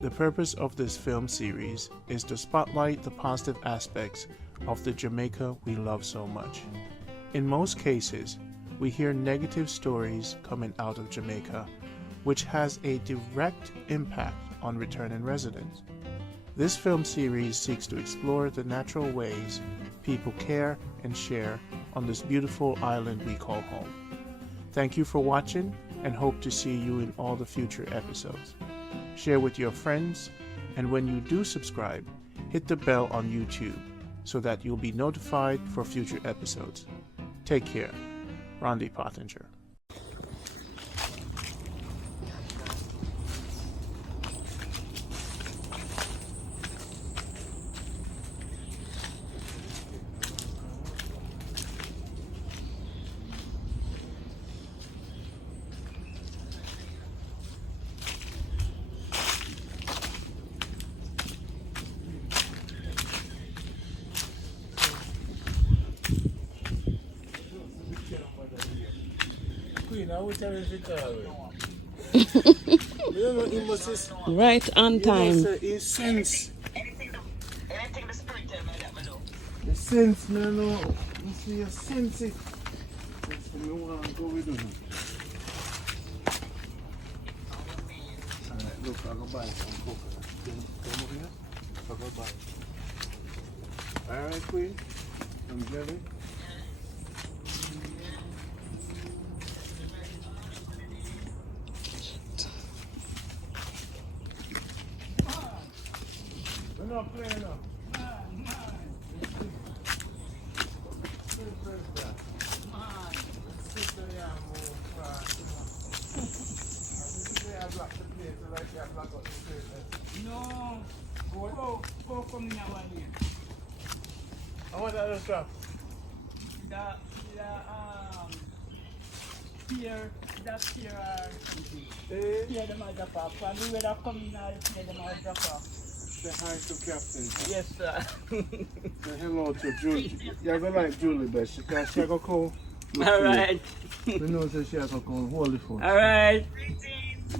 The purpose of this film series is to spotlight the positive aspects of the Jamaica we love so much. In most cases, we hear negative stories coming out of Jamaica, which has a direct impact on returning residents. This film series seeks to explore the natural ways people care and share on this beautiful island we call home. Thank you for watching and hope to see you in all the future episodes. Share with your friends, and when you do subscribe, hit the bell on YouTube so that you'll be notified for future episodes. Take care. Randy Pottinger. Right on time. Anything the spirit tell me that, man. The sense, man, no. You see, you sense it. That's what I want to go with you. Alright, look, I'll go buy some coconut. Come over here. I'll go buy it. Alright, Queen. Some jelly. We're not playing up. No, go come in our here. I want that other stuff. Here them are drop off. And the weather coming now, here them are drop off. Say hi to Captain. Yes, sir. Say hello to Julie. You're going to like Julie best because she's going to call. Alright. We know that she's going to call Holy Phone. Alright.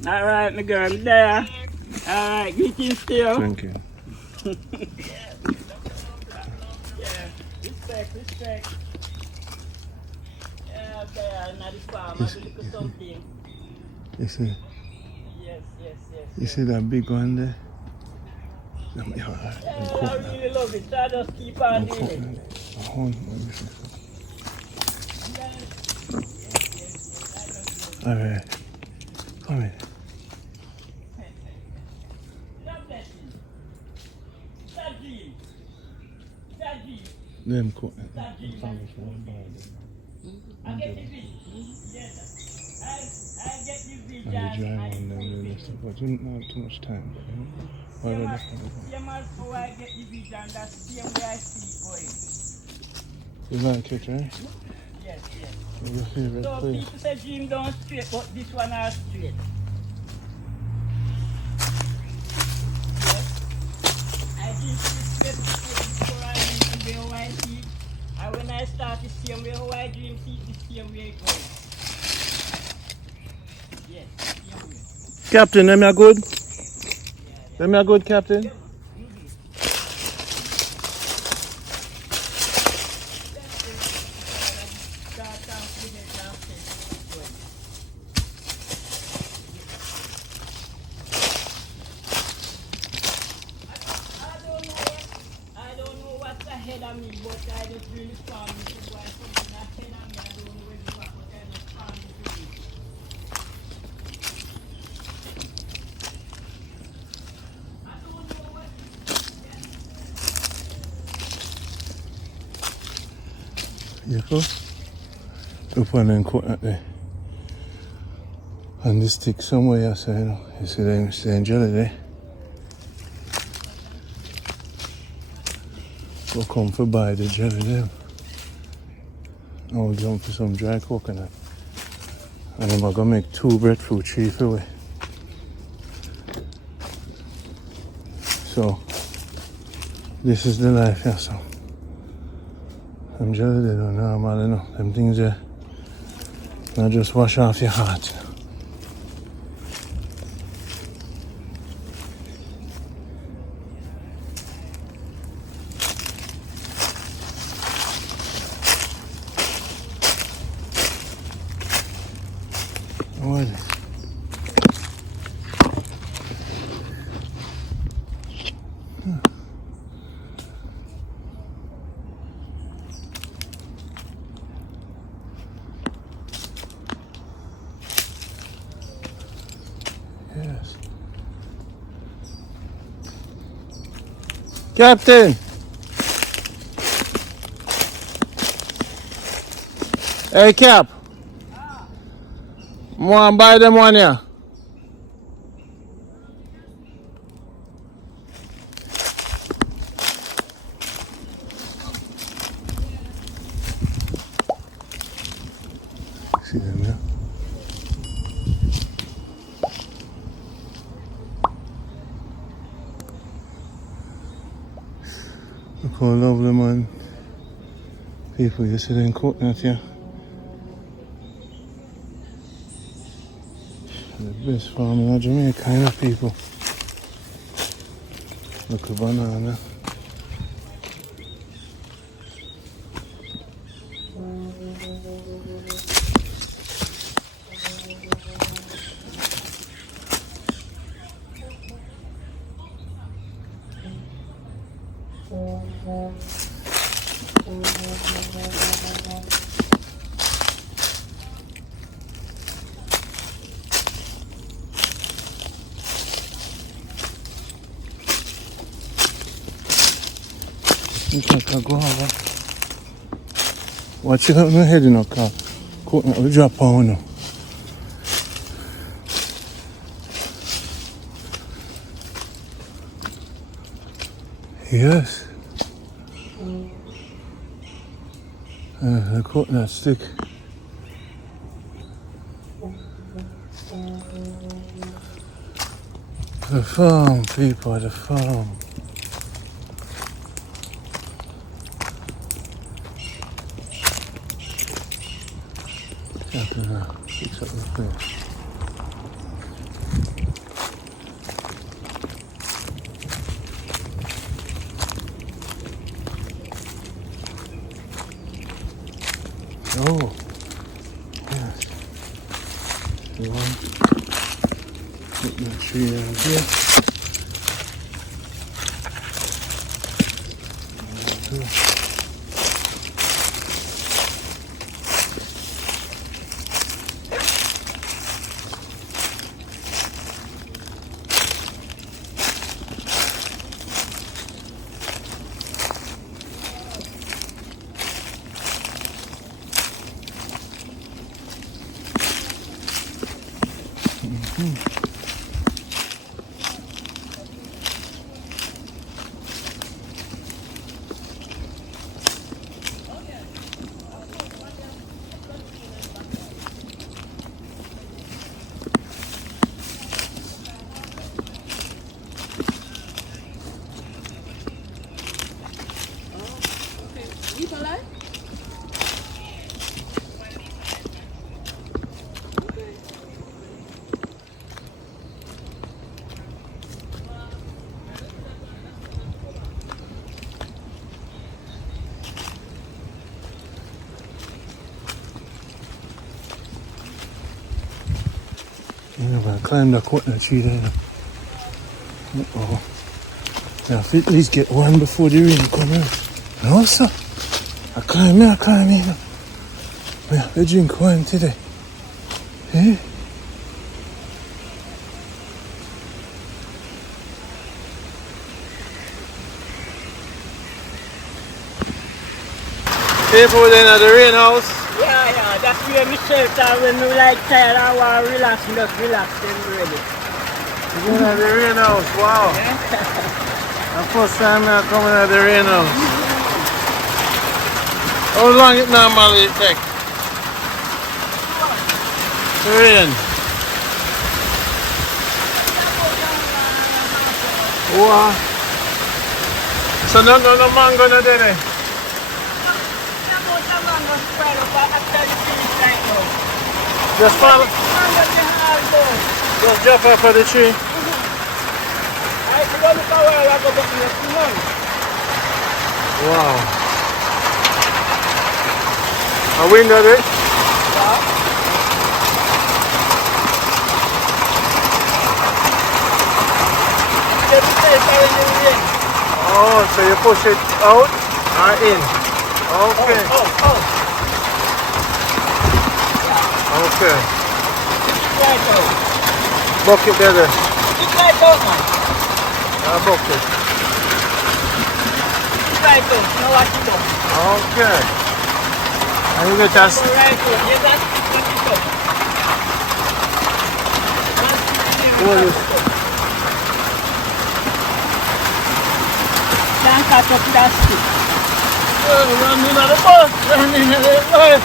Alright, my girl, I'm there. Alright, greetings to you. Thank you. Yeah, respect. Yeah, there, now the farm, I will look at something. You see? Yes. You see that big one there? Yeah, I really love it. So I just keep on doing it. Alright. Come in. Them cook. I get the fish. Yes, I get the fish. And the dry one, them really stuff. But you don't have too much time. Why would Yeah, man, how I get the fish, and that's the same way I see going. you like it, right? Yes. What's your favorite So place? people say Jim don't straight, but this one are straight. Yes. I did straight before I went to the OIT. And when I start the same way, how I dream, see the same way it goes. Yes, same way. Captain, am I good? Am I good, Captain? I don't know what's ahead of me, but I just really farm it. So I something ahead of me, I don't know what I just farm it to do. You go. Up on and cut that there. And this stick somewhere, I say, you know. You see them jelly there. Go come for buy the jelly there. I'll jump for some dry coconut. And then I'm gonna make 2 breadfruit cheese away. So this is the life, yeah, so I'm jelly they don't normal, you know. Them things there Now just wash off your heart. What? Yes. Captain! Hey, Cap! Want buy them one here? See them here? Look how lovely, man. People, you see them coconut here? The best farming in Jamaica, kind of people. Look at banana. Looks like a guava. Watch it up my head, you know, car. Coconut will drop on you. Yes. The coconut stick. The farm, people, the farm. Fix up the place. Oh, yes. You want put the tree out here. I'm gonna climb the coconut tree there. Uh-oh. Now, if at least get one before the rain come out. No, sir. I climb in. We have to drink wine today. Eh? People in the rain house. Yeah, that's where we shelter when we like tired and want to relax, we just relax and ready. You're in the rain house, wow. The first time I'm coming at the rain house. How long it normally take? The rain. Wow. So no mango no there. Just follow. Just jump up on the tree. Wow. A window there? Oh, so you push it out or in? Okay. Okay. Bucket there. Bucket. Okay. And you get us. Can't cut up plastic. Running on the bus. Running on the bus.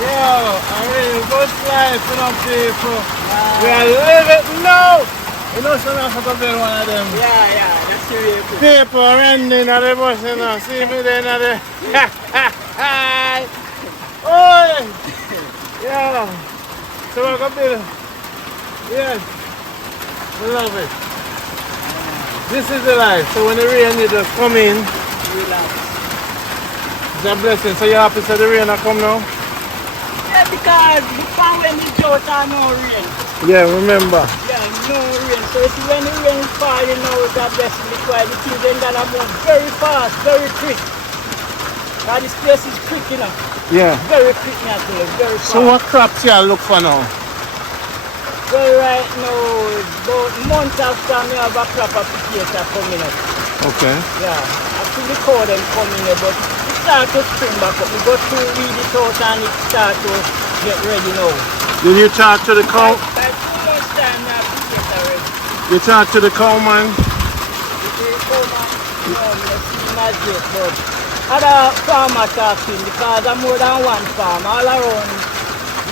Yo, I mean, bus life, you know, people. We are living now. You know, some of them be one of them. Yeah, that's serious. People running on the bus, you know. See me there, on the. Oi! Yeah. So we're going to build. Yes. We love it. This is the life. So when the rain, you just come in. Relax. It's a blessing. So you're happy so the rain will come now? Yeah, because before when it out, no rain. Yeah, remember. Yeah, no rain. So see, when the rain fall, you know it's a blessing because the children gonna move very fast, very quick. And this place is quick enough. Yeah. Very quick naturally, very fast. So what crops you look for now? Well, right now, about months after me have a crop of potato coming up. Okay. Yeah, I see the cow them coming here, but it start to spring back up. We go to weed it out and it start to get ready now. Did you talk to the cow? Like 2 months time now, potato ready. You talk to the cow man? The cow man, no, I see him as yet, but other farmer talking because I'm more than one farm all around.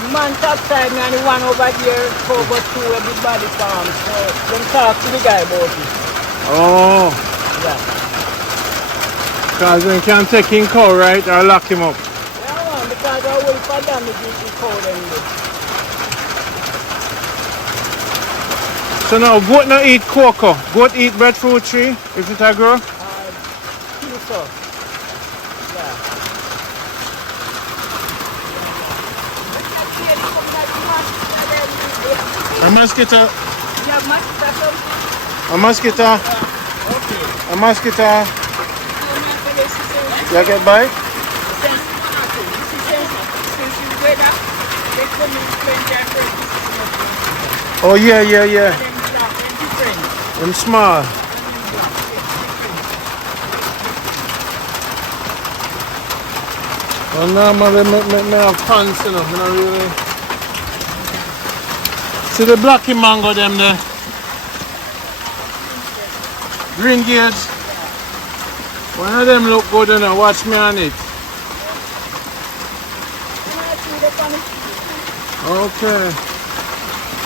Man top side and the one over there cover 2 everybody farm. So them talk to the guy about it. Oh. Yeah. Because they can take him cow, right? Or lock him up? Yeah, man, because I will for damage the cow them there. So now goat no eat cocoa. Goat eat breadfruit tree if it a grow? Think so. Yeah. A mosquito. Yeah, mosquito. A mosquito. Okay. A mosquito. You get by? Oh yeah. I'm small. Well, normally me have pants, you know, me not really. See the blacky mango them there. Green gauge. One of them look good, you know, watch me on it. Okay.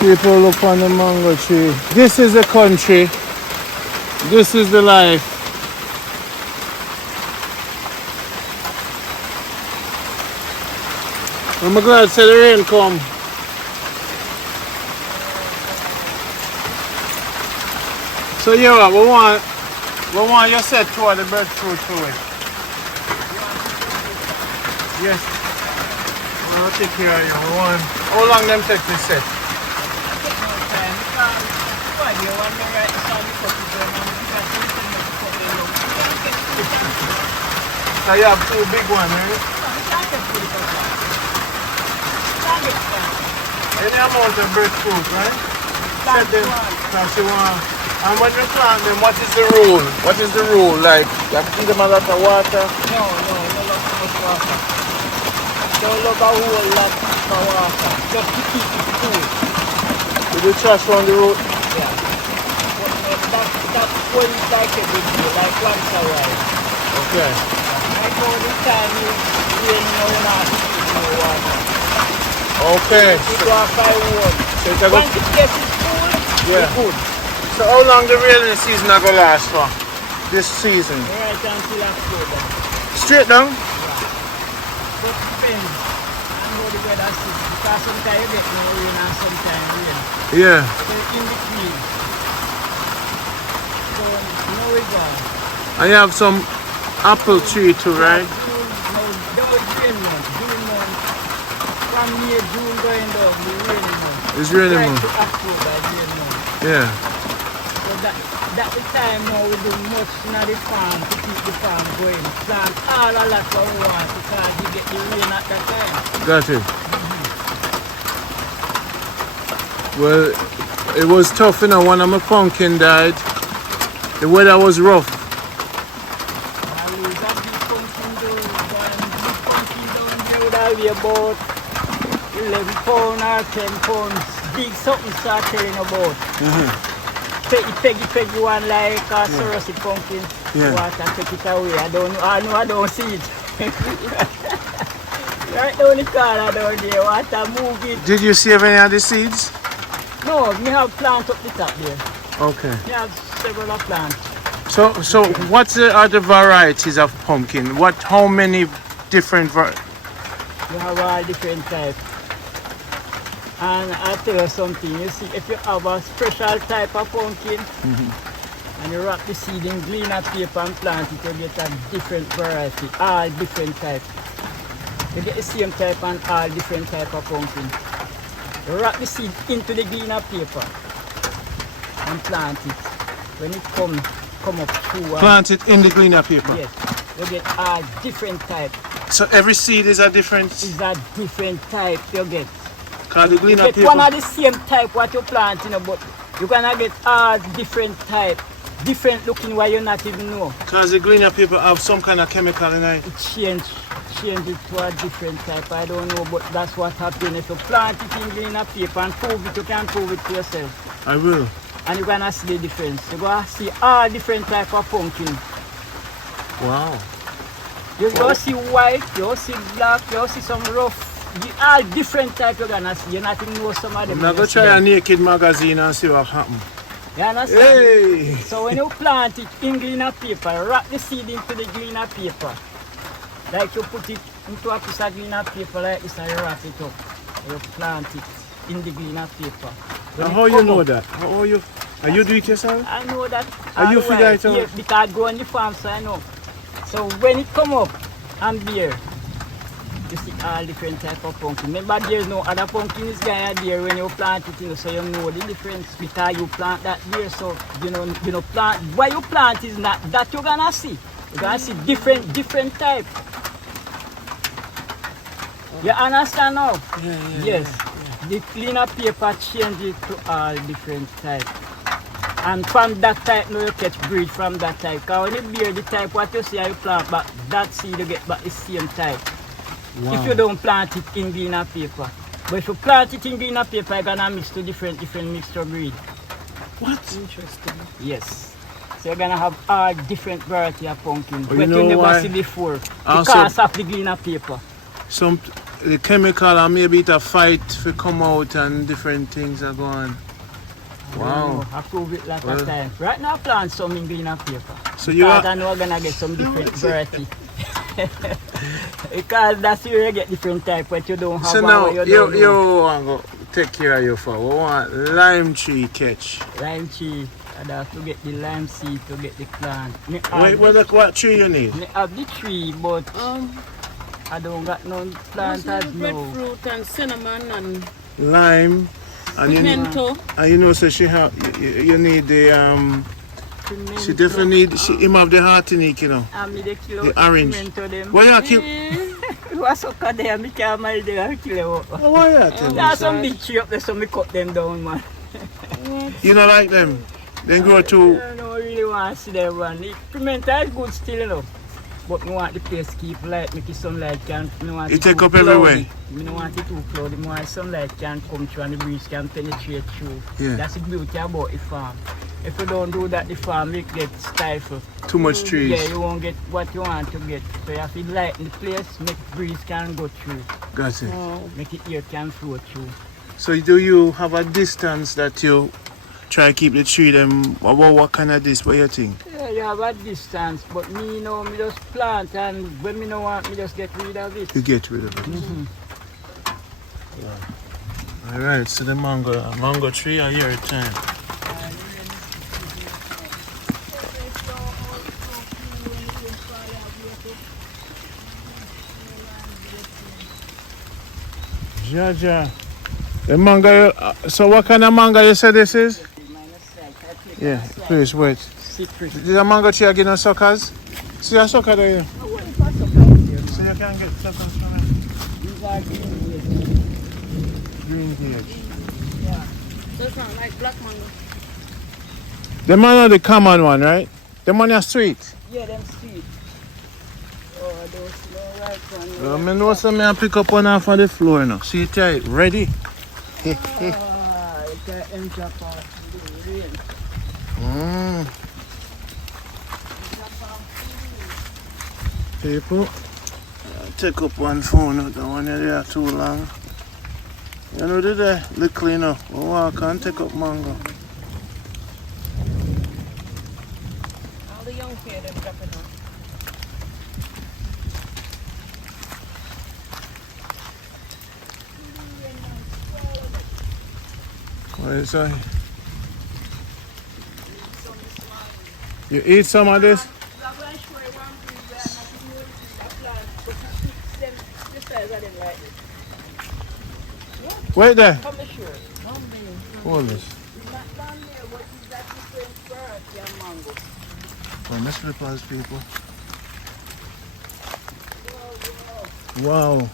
People look on the mango tree. This is the country. This is the life. I'm glad to the rain come. So yeah, we want you set toward the breadfruit to it. Yes. I'll take care of you. How long them take to set? So you have 2 big ones, right? Any amount of breadfruit, right? Set them. That's the one. And when you plant them, what is the rule? What is the rule? Like, you have to give them a lot of water? No, not much water. Don't love a whole lot of water. Just to keep it cool. With the trash on the road? Yeah. But that's what it's like every day, like once a while. Okay. Like all the time you rain, you know, not to keep no water. Okay. You go off by one. So Once it gets cool, yeah. it's good. So how long the rainy season are going to last for? This season? Right until October. Straight down? But it depends on how the weather is. Because sometimes you get no rain and sometimes rain. Yeah. So in between. So now we go. I have some apple tree too, right? No, that was rain month. June month. From May, June going down, the rain month. It's raining Right month. to October, rain month. Yeah. So that the time now we do much in the farm to keep the farm going. Plant all a lot what we want because you get the rain at that time. Got it. Well, it was tough, you know, when my pumpkin died. The weather was rough. And we got the pumpkin down, and the pumpkin down there would have be about 11 pounds or 10 pounds. Big something start telling about. Peggy one like a Sorosy pumpkin. Yeah. Water take it away. I don't see it. Right down the corner down there, water move it. Did you save any of the seeds? No, we have plant up the top there. Okay. We have several plants. So what's the other varieties of pumpkin? How many different We have all different types. And I'll tell you something, you see, if you have a special type of pumpkin and you wrap the seed in gleaner paper and plant it, you get a different variety, all different types. You get the same type and all different type of pumpkin. You wrap the seed into the gleaner paper and plant it. When it come up through. Plant it in the gleaner paper? Yes, you get all different type. So every seed is a different? Is a different type you get. Cause the You gleaner get paper? one of the same type what you plant, you know, but you're gonna get all different type, different looking what you not even know. Cause the gleaner paper have some kind of chemical in it. It change it to a different type. I don't know, but that's what happens. If you plant it in gleaner paper and prove it, you can prove it to yourself. I will. And you're gonna see the difference. You're gonna see all different type of pumpkin. Wow. You're gonna see white, you'll see black, you'll see some rough. All different type you're gonna see. You not even know some of them. I'm gonna try a naked magazine and see what happens. You understand? Hey! So when you plant it in gleaner paper, wrap the seed into the gleaner paper. Like you put it into a piece of gleaner paper like this and you wrap it up. You plant it in the gleaner paper. Now how you know that? How you? Are you do it yourself? I know that. Are you figure it out? Yeah, because I go on the farm, so I know. So when it come up and bear, you see all different type of pumpkin. Remember there's no other pumpkin is there when you plant it, you know, so you know the difference because you plant that there. So you know plant what you plant is not that you're gonna see. You're gonna see different type. You understand now? Yeah. Yes. The cleaner paper change it to all different type. And from that type, now you catch breed from that type. Because when you bear the type, what you see how you plant back, that seed you get back the same type. Wow. If you don't plant it in gleaner paper. But if you plant it in gleaner paper, you're gonna mix to different mixture breed. What? Interesting. Yes. So you're gonna have all different variety of pumpkin. But But you you know never why? see before. Also- Because of the gleaner paper. The chemical and maybe it a fight to come out and different things are going. Wow. I prove it like Well. a time. Right now, plant some in gleaner paper. So you Because are, I know we're gonna get some different variety. Because that's where you get different type, but you don't have so one now where you don't know. you want to take care of your farm. We want lime tree catch. Lime tree. I have to get the lime seed to get the plant. Me Wait, what tree you need? me have the tree, but I don't got no planters now. Breadfruit and cinnamon and Lime. And pimento. you know, so she have you need the she definitely need him have the heartinique, you know. And me the kilo The orange. pimento them. Why you keep? You was so cut there, me can't mind them and kill them out. Why that? There's some big tree up there, so me cut them down, man. You don't like them? Then go to. I don't really want to see them run. The pimento is good still, you know. But me want the place keep light, make the sunlight can. Me want It take too up everywhere. cloudy. Me don't want it too cloudy. Me want sunlight can come through and the breeze can penetrate through. Yeah. That's the beauty about the farm. If you don't do that, the farm will get stifled. Too much trees. Yeah, you won't get what you want to get. So you have to lighten the place, make breeze can go through. Got it. Make the air can flow through. So do you have a distance that you try to keep the tree them? What kind of this? What you think? Yeah, you have a distance, but me, you know, me just plant and when me no want, me just get rid of it. You get rid of it. Alright, so the mango tree a year time. Jaja. The mango, so what kind of mango you say this is? Yeah, please wait. Citrus. This is a mango tree again on suckers? See a sucker there? Oh, what is that sucker here, So man? you can get suckers from it. These are green. Green gauge. Yeah. Does not like black mango. The man are the common one, right? The one are sweet. Yeah, them sweet. Oh, those no right one. Well, I know some I pick up one off of the floor now. See it right, ready? Ah, it can enter off the rain. People, take up one phone, not the one there too long. You know, the little enough. We walk and take up mango. All the young kids are dropping off. What is that? You eat some of this? Wait there. Come sure. Hold this. Not down there, what is that different bird, yeah, mango? From the slippers, people. Wow.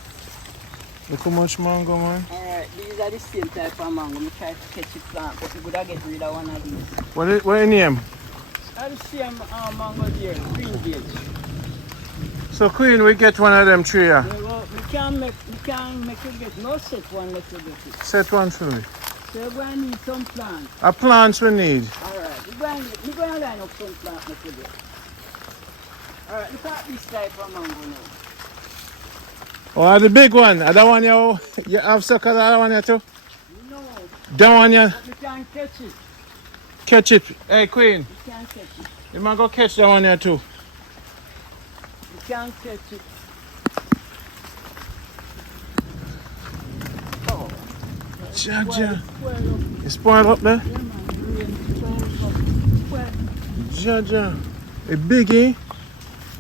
Look how much mango, man. Alright, these are the same type of mango. I try to catch it plant, but we could get rid of one of these. What your name? I the same mango here, green gauge. So Queen, we get one of them tree here. Yeah, well, we can't make you get no set one, let you get it. Set one for me. So we're going to need some plants. A plants we need. Alright, we're going to line up some plants, let you get. Alright, look at this type of mango now. Oh, the big one. That one you have suckers, that one you too? No, That one you but we can't catch it. catch it. Hey Queen, We can't catch it. you might go catch that one here too. We can't catch it. Oh, Jaja. well, You spoiled up there? yeah, man, rain, well, Jaja. A biggie.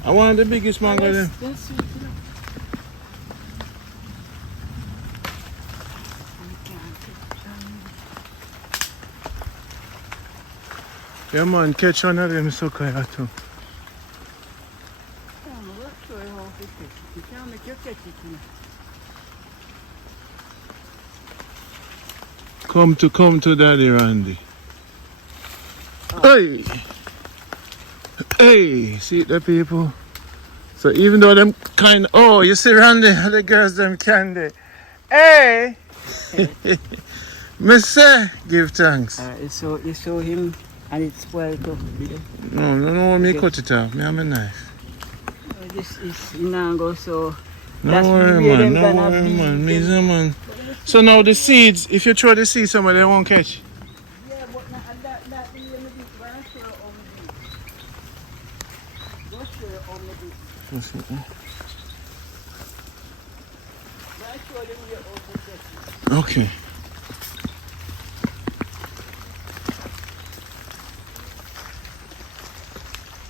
I want the biggest mango then. that's sweet, you know. We can't catch it. Yeah man, catch one of them sucker here too. I'm not sure how to catch it. We can't make you catch it, you know. Come to Daddy Randy. Hey! Hey! See the people? So even though them kind oh, you see Randy, the girls them candy. Hey! Me say, give thanks. You saw him and it's spoiled up. No, me cut it off. Me have my knife. This is Nango, so No that's worry where man, them no gonna worry be. man. Me say man. So now the seeds, if you throw the seeds somewhere, they won't catch. Yeah, but not that the little bit, but I'm sure on the beach. Go sure on the beach. But I'm sure them will open the Okay.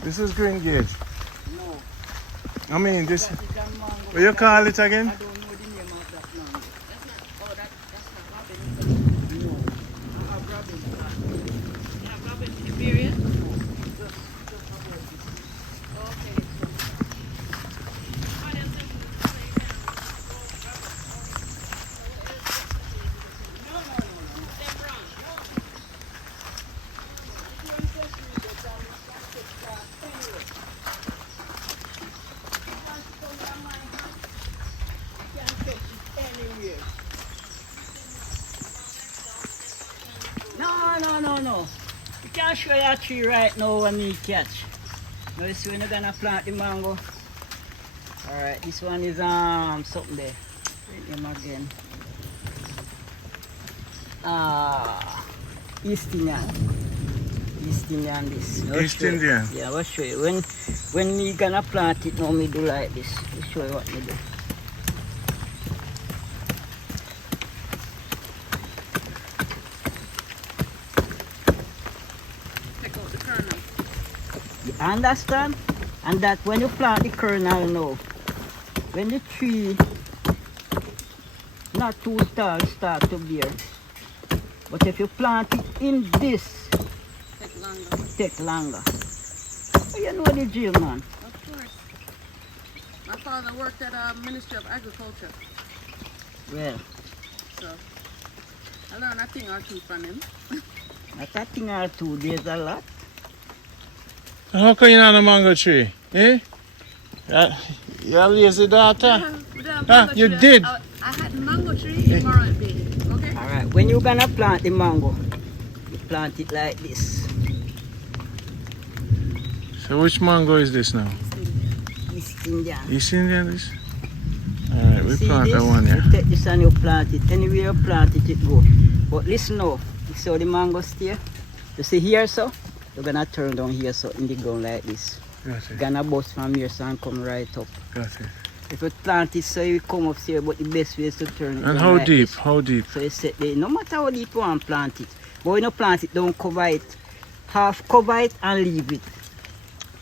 This is green gauge. No, I mean this. that is a mango. What you call it again? I don't know the name of that mango. That's not, oh, that's not robin. No, I have rabbit. You have robin in the period? Just about this. Okay. Why them think it's the same kind of- No. They're brown. If you want to see that, I'm not going to take that anyway. You want to come down my house? You can catch it anywhere. No. You can't show your tree right now when you catch. Now you see when you're gonna plant the mango. Alright, this one is something there. Wait him again. East Indian. East Indian this. I'll East show you. Indian? Yeah, I'll show you. When me gonna plant it now me do like this. I'll show you what me do. Understand? And that when you plant the kernel now, when the tree not too tall start to bear. But if you plant it in this, take longer. Oh, you know the drill, man. Of course. My father worked at Ministry of Agriculture. Well, So I learned a thing or two from him. not a thing or two, there's a lot. How come you're not a mango tree? Eh? You're a lazy daughter. You did. I had mango tree in Morant Bay. Okay? Alright, when you're gonna plant the mango, you plant it like this. So which mango is this now? East Indian. East Indian this? Alright, we See plant this? that one here. You take this and you plant it. Anywhere you plant it, it go. But listen now, you see how the mango stay? You see here, so? You're gonna turn down here, so in the ground like this. Got You're it. gonna bust from here, so and come right up. Got it. If you plant it, so you come up here, but the best way is to turn it And down how like deep? this. How deep? So you set there, no matter how deep you want to plant it. But when you plant it, don't cover it. Half cover it and leave it.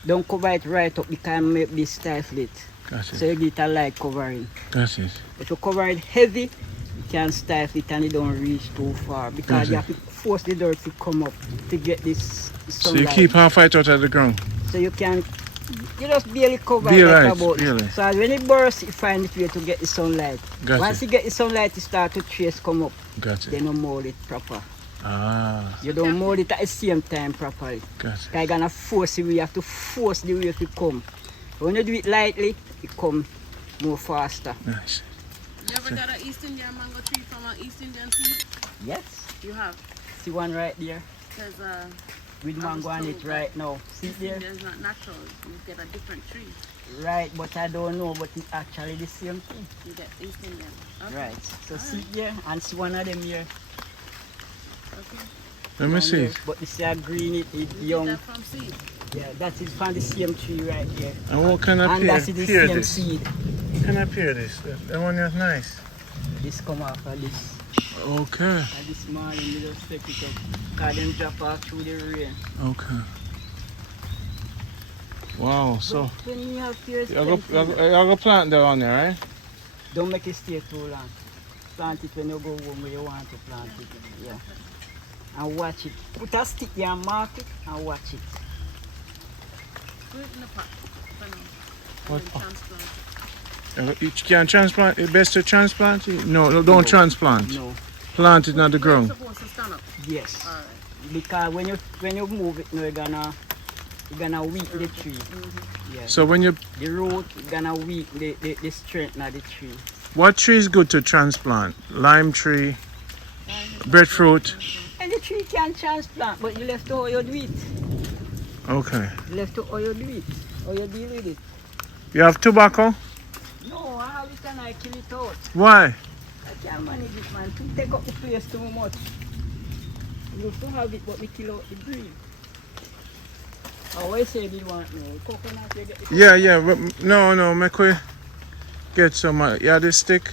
Don't cover it right up because it may be stifled. Got So it. you get a light covering. Got it. If you cover it heavy, you can stifle it and it don't reach too far because you have to force the dirt to come up to get this So you sunlight. keep half height out of the ground. So you can, you just barely cover Be it like right, about. really. So when it bursts, you find it way to get the sunlight. Got Once it. you get the sunlight, you start to trace come up. Got it. Then you mold it proper. Ah, You don't mold it at the same time properly. got it. Because you're gonna force it, you have to force the way to come. When you do it lightly, it come more faster. Nice. You ever got an East Indian mango tree from an East Indian seed? Yes. You have. See one right there Because with mango on it right now. See East there? Indian is not natural. You get a different tree. Right, but I don't know, but it's actually the same thing. You get East Indian. Okay. Right. So All see right. there and see one of them here. Okay. Let me One see. here. But this are green, it's You get young. that from seed. Yeah, that is from the same tree right here. And what kind of And pear, that's the pear same this? seed. What kind of pear this? That one is nice. This come off of this. Okay. And this morning we just take it up. Because them drop off through the rain. Okay. Wow. So But when you have pears, you're gonna plant that on there, right? don't make it stay too long. Plant it when you go home where you want to plant it. Yeah. And watch it. Put a stick there and mark it and watch it. Put it in the pot for now. What And pot? transplant it. You can transplant. It's best to transplant it? No, don't transplant. No. Plant it on the Where ground. it's supposed to stand up. Yes. All right. Because when you move it, you're gonna weaken the tree. Yeah. So when you, The root gonna weaken the strength of the tree. what tree is good to transplant? Lime tree, breadfruit. And the tree can transplant, but you left to how you do it. Okay. You left to how you do it. How you deal with it. You have tobacco? No, I have it and I kill it out. Why? I can't manage it, man. To take up the place too much. You have to have it, but we kill out the green. I always say you want no coconut, you get the Yeah, yeah. But no. Make we get some. Yeah, this stick.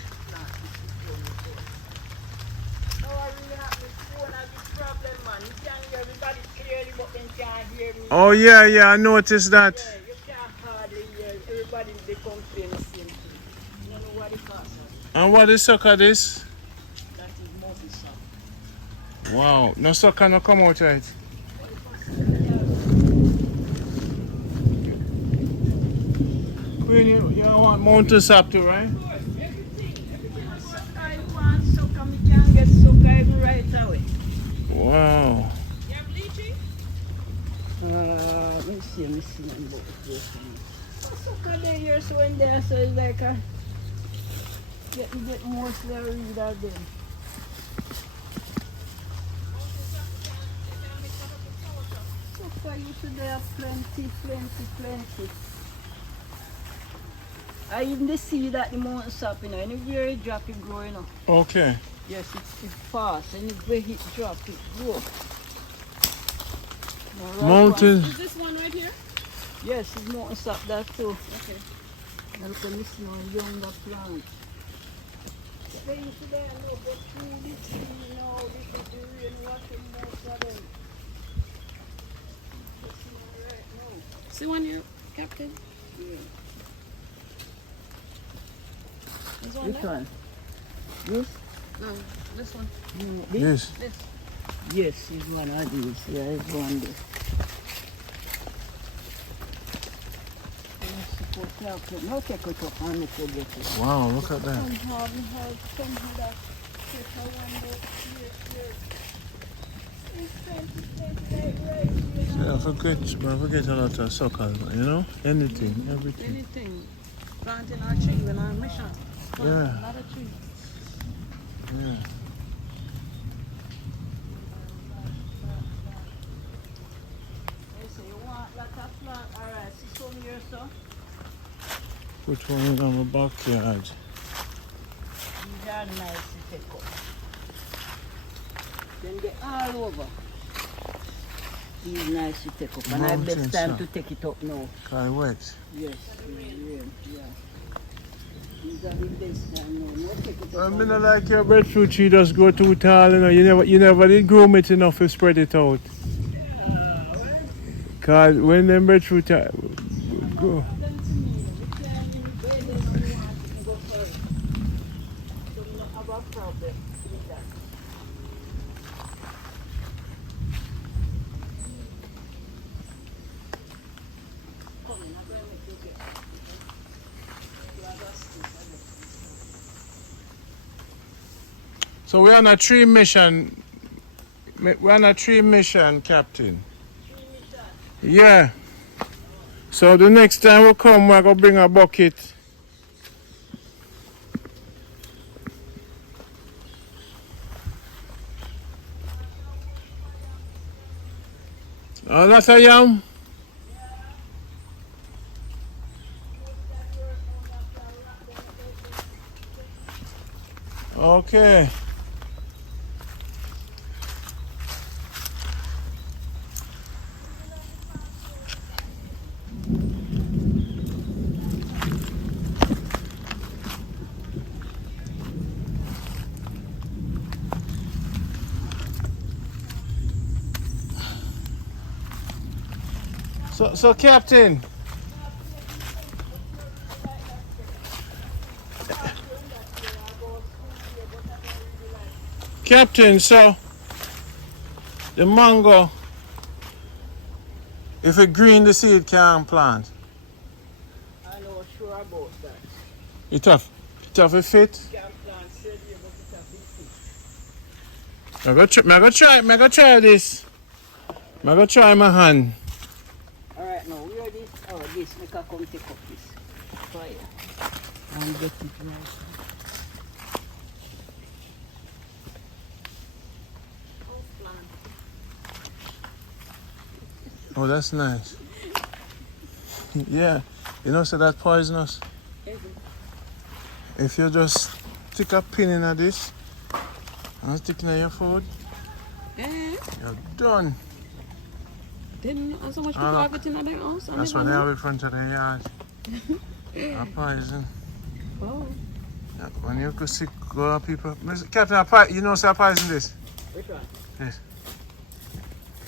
No, I really have this phone has this problem, man. You can hear everybody clearly, but then can't hear me. Oh yeah. I noticed that. Yeah, you can't hardly hear. Everybody, they complain the same thing. You don't know what it costs. And what is sucker this? That is multi sap. Wow. No sucker no come out right. Queen, you want mountain sap too, right? Everything is sucker you want, sucker, me can get sucker even right away. Wow. You have lychee? Let me see about this one. Sucker they here, so in there, so it's like a get mostly a reader then. Sucker you should have plenty. I even the seed that the mountain sap, you know, anywhere it drop it grow, you know. Okay. Yes, it's fast, and where it drop it grow. Now, right Mountain. Is this one right here? Yes, it's mountain sap that too. Okay. And look at this one, younger plant. They used to there, no, but through this tree now, this is the rain washing most of them. This is right now. See one here, Captain? Yeah. There's one Which there? one? This? No, this one. Yes. This. Yes, it's one of these. Yeah, it's one there. No, take it up and make you get it. Wow, look at that. I forget a lot of suckers, you know? Anything, everything. Anything. Planting our tree when our mission. Plant Yeah. another tree. Yeah. So you want lot of plant, alright, see some here, so? Which one is on the backyard? These are nice to take up. Then they all over. These nice to take up. And I Mountain best time sun. to take it up now. Cause wet. Yes, yeah. These are the best time now. No take it I up. mean, I like your breadfruit tree just go too tall, you know. You never did groom it enough to spread it out. Cause when them breadfruit go. So we're on a tree mission. We're on a tree mission, Captain. Yeah. So the next time we come, we're gonna bring a bucket. Oh, that's a yam. Okay. So Captain. Captain, so the mango, if it green, the seed can't plant. I'm not sure about that. It tough. It tough, it fit. Can't plant seed here, but it's a big thing. I go try this. I go try my hand. Alright, now where this? Oh, this. Make a come take up this. Fire. And get it nice. Oh, that's nice. Yeah, you know, so that's poisonous. If you just stick a pin in this and stick it in your food, Yeah. you're done. Didn't know so much people Ah, have it in their house. I That's why never they knew. have in front of the yard. A poison. Oh. Yeah, when you could see go people. Captain, you know, say a poison this. Which one? Yes.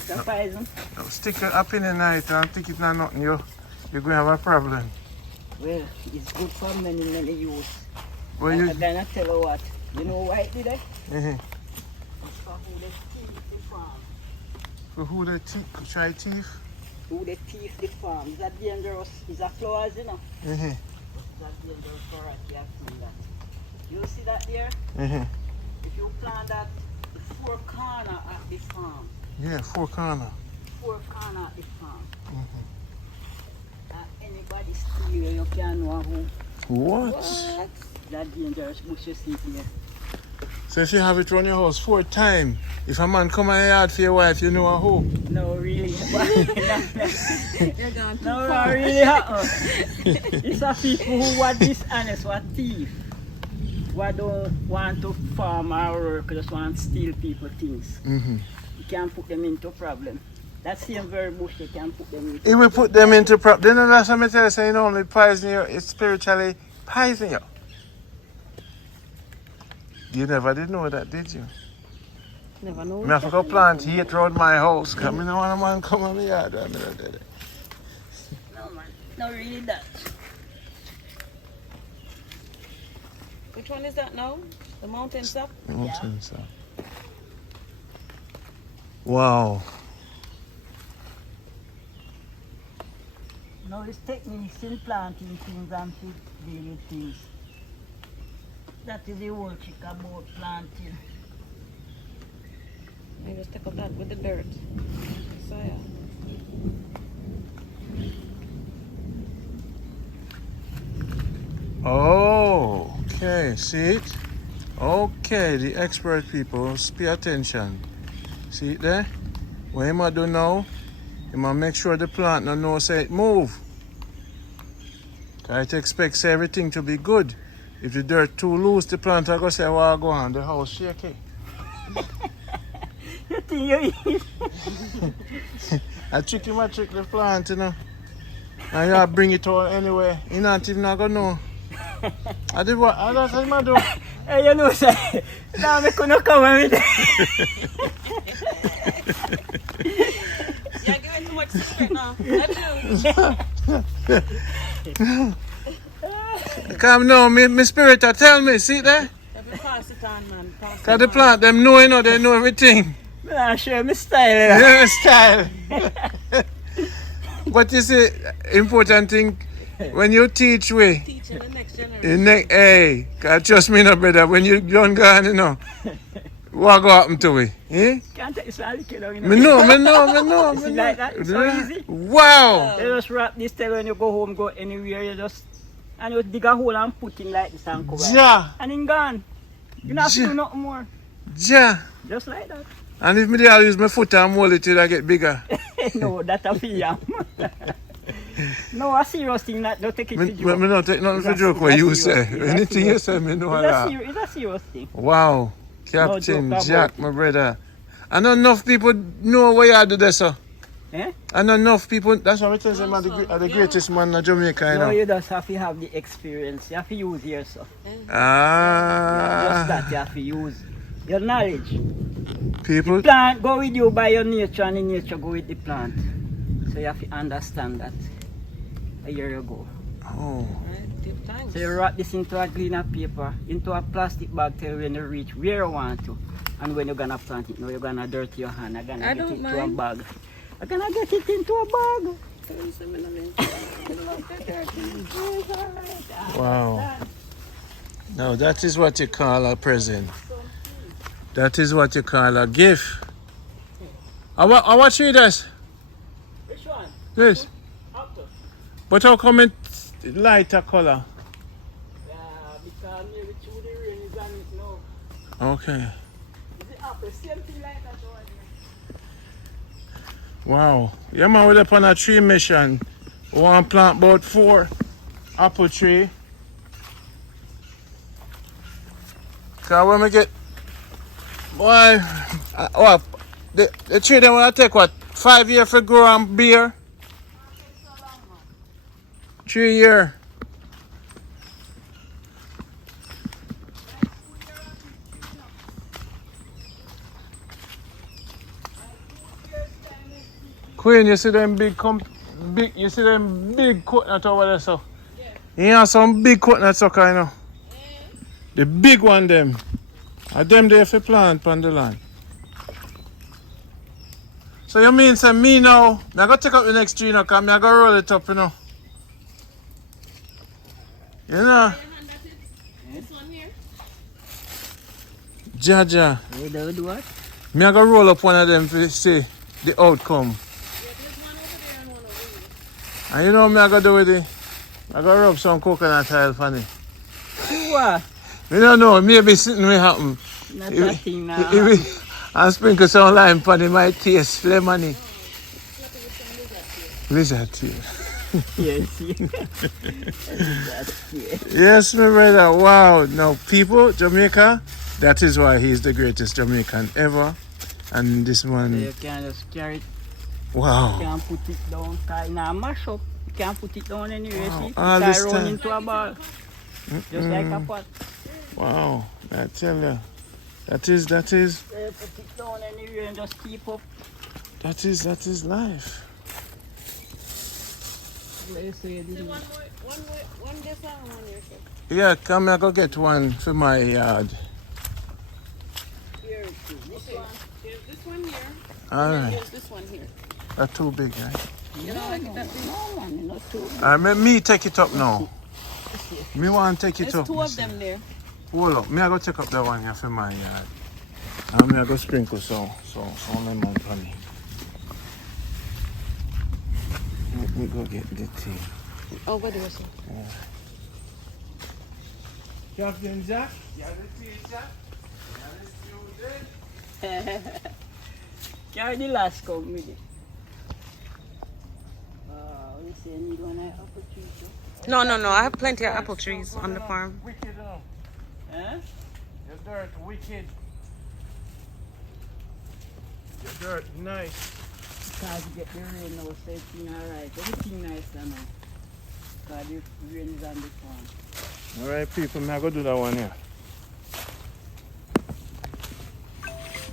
The poison? No, stick a pin in it and stick it in nothing, you're going to have a problem. Well, it's good for many use. Well, I'm you. gonna tell you what. You know why it did it? Mhm. It's for who they thief the farm. For who they try thief? Who they thief the farm. Is that dangerous? Is that flowers, you know? Mhm. Is that dangerous for us? You have seen that. You see that there? Mhm. If you plant that the four corner at the farm, Yeah, 4 corner. four corner at the farm, Mhm. anybody steal you can know who. What? That dangerous bush you see here. So if you have it around your house 4 times, if a man come in your yard for your wife, you know a who? No, really. You're gone too No, far. not really. It's a people who are dishonest, who are thief, who don't want to farm or work, just want to steal people things. Mhm. You can't put them into problem. That same very bush, you can put them into. If we put them into then that's what I tell you, saying only poison you, it's spiritually poison you. You never did know that, did you? Never know. I have to go plant heat round my house, because I don't want a man come on the yard. I mean, I did it. not really that. Which one is that now? The mountain sap? Mountain sap. Wow. Now it's techniques in planting things and to deal with things. That is the whole trick about planting. You just take up that with the dirt. So yeah. Oh, okay. See it? Okay, the expert people, pay attention. See it there? What him a do now? Him a make sure the plant no know say it move. It expects everything to be good. If the dirt too loose, the plant will go say, well, go on, the house shaky. You think you eat? I trick him, I trick the plant, you know. And you bring it all anyway. You not even not gonna know. I did what? I don't think I do. Hey, you know, say, now I couldn't come with it. You're giving too much secret now. That's you. Come now, me spirit, tell me, see there? Pass it on, man. Pass Cause the plant, them know, you know, they know everything. I'm sure my style. Yeah, style. But you see, important thing, when you teach we, Teaching the next generation. hey, cause trust me, no brother, when you done gone, you know, what go happen to we? Eh? Can't take this all kid, you know. Me know. See like that? It's so easy. Wow. You just wrap this tail when you go home, go anywhere, you just, and you dig a hole and put in like this and cover it. Yeah. And then gone. You don't have to Ja. do nothing more. Yeah. Just like that. And if me dey use my foot and mold it till I get bigger. No, that's a fear. No, a serious thing, not don't take it Me to joke. not take nothing for joke what you say. Anything you say, me know that. It's a serious thing. Wow. Captain joke Jack, about my brother. And not enough people know what you do there, sir. Eh? And not enough people, that's why I tell them I'm the greatest man in Jamaica, you No, know. you just have to have the experience. You have to use yourself. Just Ah. that you have to use your knowledge. People, Plant go with you by your nature and the nature go with the plant. So you have to understand that a year ago. oh. Thanks. So you wrap this into a cleaner paper, into a plastic bag till when you reach where you want to. And when you're gonna plant it, now you're gonna dirty your hand. You're gonna I get don't it mind. to a bag. You're gonna get it into a bag. Wow. Now that is what you call a present. That is what you call a gift. I watch you this. Which one? This. Apple. But how come it lighter color? Yeah, because maybe through the rain is on it now. Okay. Is it apple? Same thing like that over there. Wow. Yeah man, we're up on a tree mission. We want to plant about 4 apple tree. Cause when we get boy the tree then will take what 5 years for grow and beer? 3 years. Queen, you see them you see them big coconut over there, so? Yeah. You have some big coconut sucker, you know? Yeah. The big one, them. And them there for plant on the land. So you mean say me now, I go take up the next tree now, cause I go roll it up, you know? You know? This one here. Jaja. You do what? Me I go roll up one of them to see the outcome. Yeah, there's one over there and one over here. And you know what I go do with it? I go rub some coconut oil for it. What? We don't know, maybe something will happen. Not that thing now. And sprinkle some lime on it, might taste lemony. Lizard tail. Yes, yes. Yes, my brother. Wow. Now, people, Jamaica, that is why he's the greatest Jamaican ever. And this So one, you can just carry it. wow. You can put it down, cause now mash up. You can put it down anywhere, Wow, see? all It this can time. run into a ball. Just like a pot. Wow. I tell you. That is, You put it down anywhere and just keep up. that is life. You say you See, didn't. one this and one here, sir. Yeah, come here, go get one for my yard. Here it is. This one. There's this one here. All And then right. there's this one here. That's too big, right? You know, like that big. No, man, not too. All right, me take it up now. Me want to take it There's up. two of them there. Hold up, me I go take up that one here for my yard. And me I go sprinkle so lemon on me. Let me go get the tea. Oh, what do you say? Captain Jack, you have the tea, Jack? You have the tea there? Carry the last come with it. You say you need one apple tree, sir? No. I have plenty of apple trees on the farm. Wicked, Huh? Your dirt, wicked. Your dirt, nice. Because you get the rain now, so everything alright. Everything nice now. Because the rain is on the farm. All right, people, me I go do that one here.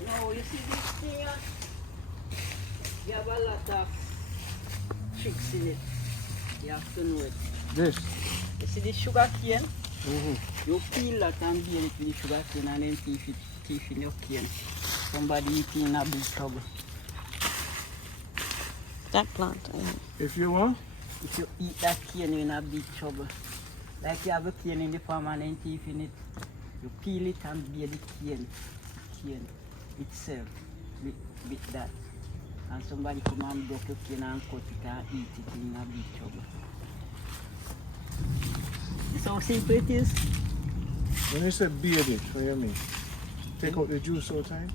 No, you see this thing here? You have a lot of tricks in it. You have to know it. This. You see this sugar cane? Mm-hmm. You peel that and beat it with the sugar cane and then teeth in your cane. Somebody eating in a big trouble. That plant. If you want. If you eat that cane, you're in a big trouble. Like you have a cane in the farm and then teeth in it. You peel it and beat the cane itself with that. And somebody come and break your cane and cut it and eat it in a big trouble. It's how simple it is. When you say beard it, what do you mean? Take out the juice all the time?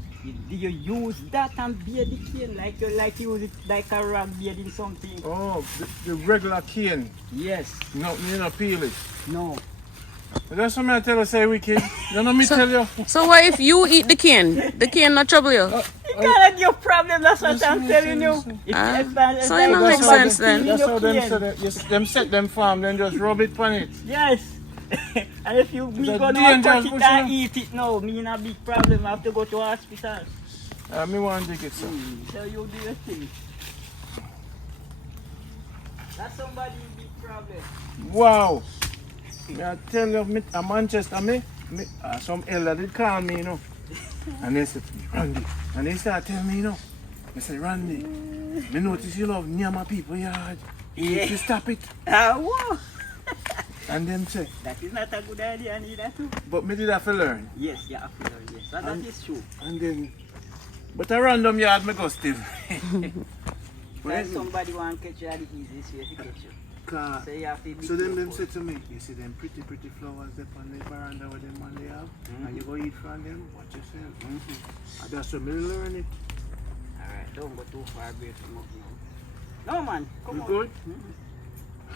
You use that and beard the cane like you use it like a rag bearding something. Oh, the regular cane. Yes. No, you not peel it. No. That's what I tell you, say wicked. You know me tell you. So what if you eat the cane? The cane not trouble you? It cannot your problem, that's what I'm telling you. So It's so it don't make sense then. That's how them set it. Yes, them set them farm, then just rub it on it. Yes. And if you me a go now dangerous cut it bush, and you know. eat it now, me in a big problem. I have to go to hospital. Me want to dig it, so. So you do your thing. That's somebody big problem. Wow. Me I tell you, a Manchester, some elder did call me, you know. And they said, Randy. And they start telling me, you know. They said, Randy, me notice you love near my people yard. If you stop it. Whoa. And them say, That is not a good idea neither too. but me did have to learn. Yes, you have to learn, yes. That is true. And then, but a random yard me go still. When somebody want to catch you, the easiest way to catch you. So you have to be So then them careful. say to me, you see them pretty flowers there on the veranda where them man they have, and you go eat from them, watch yourself. And that's what me learn it. Alright, don't go too far away from up now. No man, come You on. good?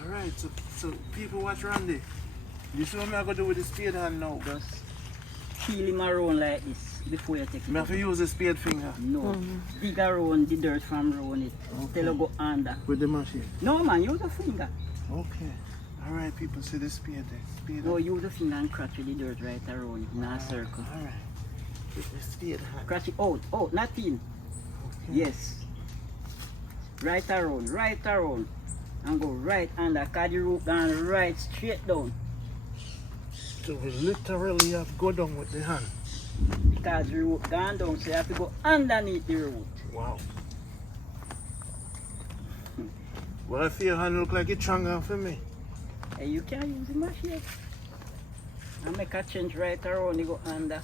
Alright, so people watch Randy. You see what me I go do with the spade hand now? Just peel him around like this before you take it Me have out. to use the spade finger No, dig around the dirt from around it. Till you go under. with the machine. No man, use a finger. Okay. Alright, people see the spade there. Spade. No, use a finger and scratch with the dirt right around it in a circle. Alright. With the spade hand. Scratch it out, not in. Yes. Right around. And go right under. Cause the root down right straight down. So we literally have to go down with the hand. Because the root gone down, so you have to go underneath the root. Wow. Well, I feel your hand look like it's stronger for me. And you can use the machine. And make a change right around, you go under.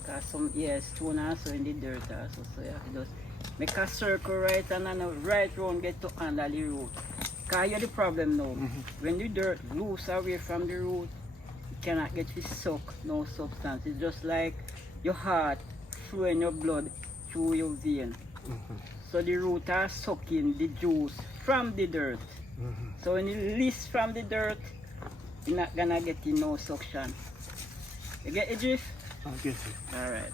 Because some stone also in the dirt also, so you have to just make a circle right and then right round get to under the root. Because you the problem now. When the dirt loose away from the root, you cannot get to suck no substance. It's just like your heart flowing your blood through your vein. So the root are sucking the juice from the dirt. So when you release from the dirt, you're not gonna get in no suction. You get the drift? I'll get it.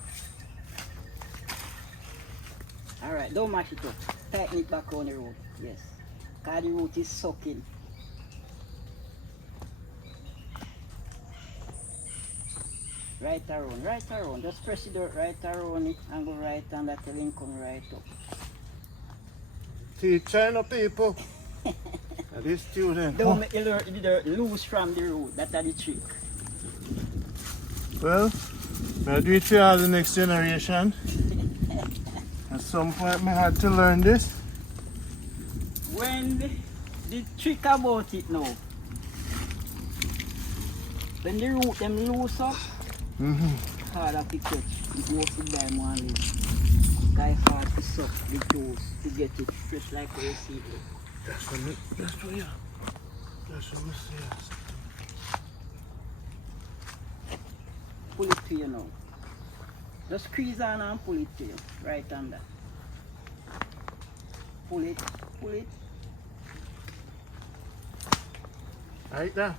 Alright, don't mash it up. Tighten it back on the root. Yes. Because the root is sucking. Right around. Just press the dirt right around it and go right under till it come right up. See, China people. This student. Don't make the dirt loose from the root. That's the trick. Well, I'll do it for all the next generation. At some point, I had to learn this. When the trick about it now, when the root them loose up, hard to catch. It goes to them one way. Guy hard to suck the juice to get it fresh like you see it. That's what you. That's what I say. Pull it to you now. Just squeeze on and pull it to you. Right under. Pull it. Right there.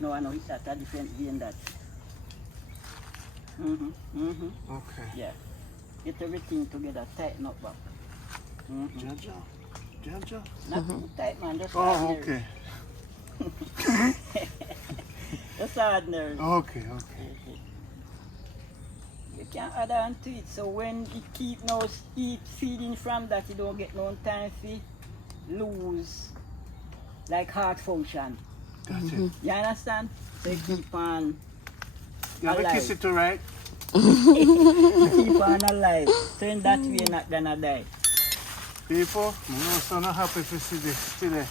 No, I know it's that. A different game that. Okay. Yeah. Get everything together. Tighten up back. Jaja. Not too tight, man. Just Oh, ordinary. okay. Just ordinary. Okay. You can add on to it. So when it keep feeding from that, you don't get no time to lose like heart function. Gotcha. You understand? So you keep on You have a kiss it to right? keep on alive. So in that way, you're not gonna die. People, I'm so not happy to see this today.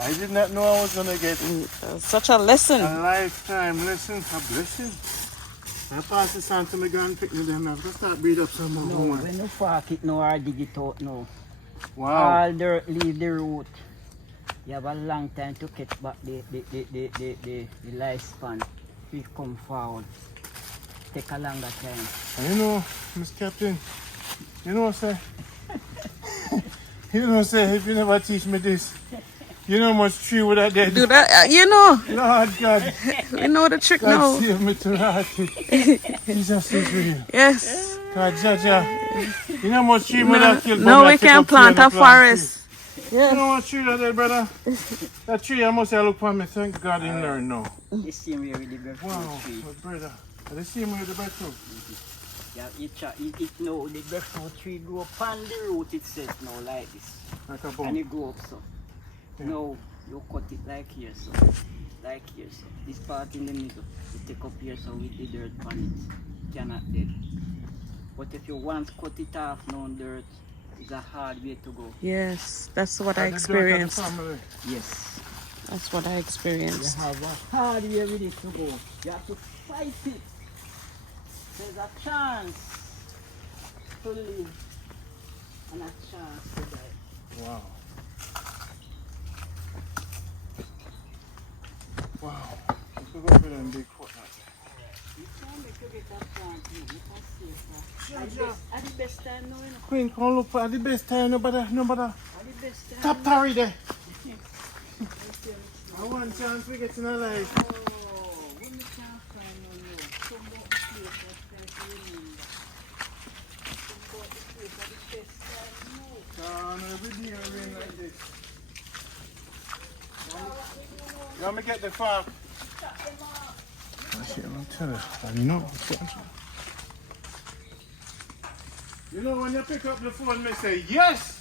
I did not know I was going to get Such a lesson. a lifetime lesson, a blessing. I pass this on to my grandpicnic then I have to start breed up some more. No, when you fork it now or dig it out now, Wow. all dirt leave the root. You have a long time to catch back the lifespan. We come forward. Take a longer time. And you know, Miss Captain, you know, sir, if you never teach me this, you know how much tree would I dead. Do that, you know. Lord God, We know the trick God now. save me to that. Jesus is real. Yes. God, Jaja, you know how much tree would I kill? No, we can plant a forest. You Yes. know what tree that there, brother? That tree, I must say, look for me. Thank God in there now. The same way with the breadfruit Wow, tree. but brother, the same way with the breadfruit. Yeah, it now the breadfruit tree grow up on the root itself now like this. Like a And bone. it grow up so. Yeah. Now you cut it like here so. Like here so. This part in the middle, you take up here so with the dirt on it. Cannot dead. But if you once cut it off now dirt, it's a hard way to go. Yes, that's what I Like the dirt of the experienced. family. Yes. That's what I You experienced. have a hard way with it to go. You have to fight it. There's a chance to live and a chance to die. Wow. Wow. Let's go for them big foot. You can't make you get a plant, you can see it. At the best time now, you know. Queen, come look for the best time. Nobody. At the best time. Stop tarry there. You see I want chance we get in alive. oh, when we can't find no more. Some about the place that's trying to remember. Some about the place at the best time now. Every day I rain like this. You want me to get the farm? I see, I'm tell you. You know, you know when you pick up the phone, they say yes.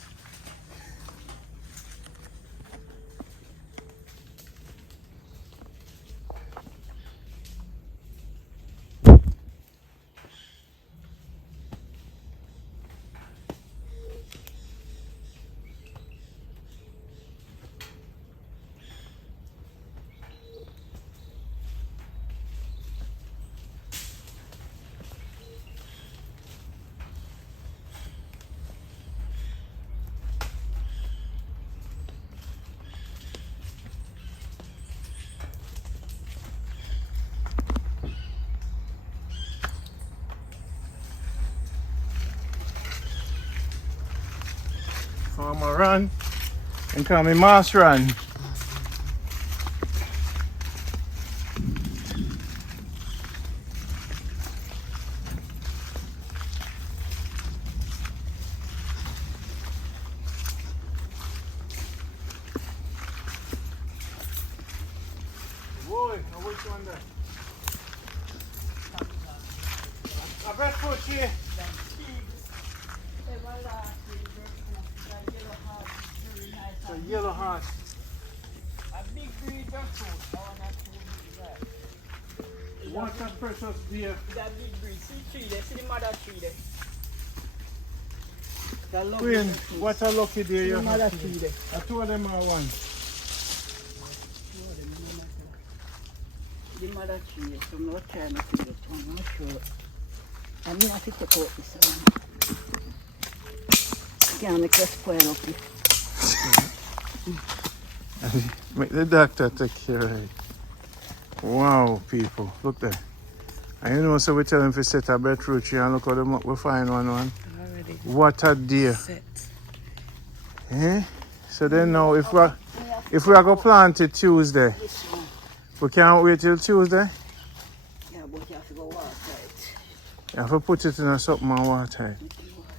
Farmer run and call me Moss run. Boy, now which one there? A breadfruit here. A yellow heart. A big breed of fruit. I want to do that. What a precious deer. That big breed. See tree there. See the mother tree there. That lovely Queen, fruit. what a lucky deer See you the mother have. tree there. Two of them are one. The mother tree, so I'm not trying to get one, I'm not sure. I'm going to have to take out this one. Can't make a spoil up it. Make the doctor take care of it. Wow, people, look there. And you know, so we tell them to set a breadfruit tree and look how them we find one. Already What a deer. set. Eh? So then now, if we are going to plant it Tuesday, This one. we can't wait till Tuesday. Yeah, but you have to go water it. You have to put it in a something and water it. Put in water.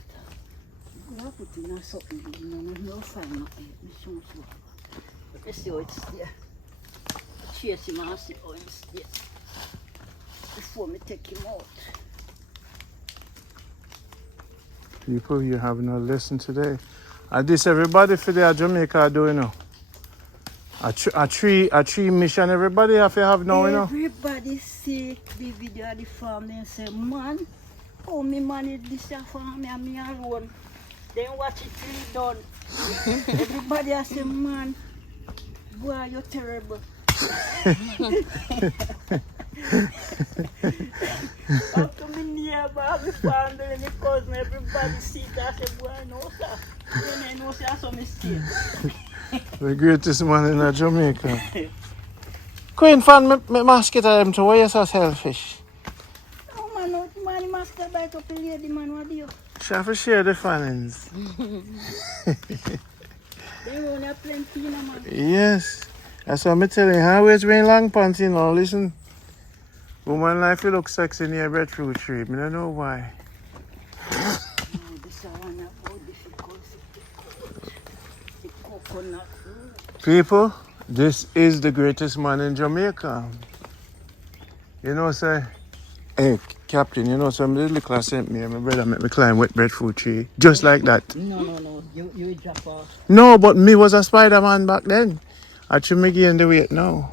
You have to put in something, no fine, not yet. Let me see how it's there. Chase him and see how it's there. Before me take him out. People, you have no lesson today. And this everybody for the Jamaica do, you know. A tree mission everybody have to have now, you know. Everybody see the video of the farm and say, man, how me manage this farm and me alone. Then watch it till it done. Everybody has say, man, boy, you're terrible. After me neighbor, me family, and my cousin, everybody see that say, boy, no sir. Then I know say I saw mistake. The greatest man in Jamaica. Queen fan, me basket of them to why you so selfish. Oh man, no, man, must get back up the lady, man, what do you? She have to share the fannings. They only have plenty, you know, man. Yes. That's what I'm telling you. Always wearing long pants, you know. Listen. Woman life, you look sexy near a breadfruit tree. I don't know why. No, this one about difficult. The coconut. People, this is the greatest man in Jamaica. You know, say, hey, Captain, you know, some little class sent me and my brother make me climb wet breadfruit tree. Just like that. No. You drop off. No, but me was a Spider-Man back then. I should me gain the weight now.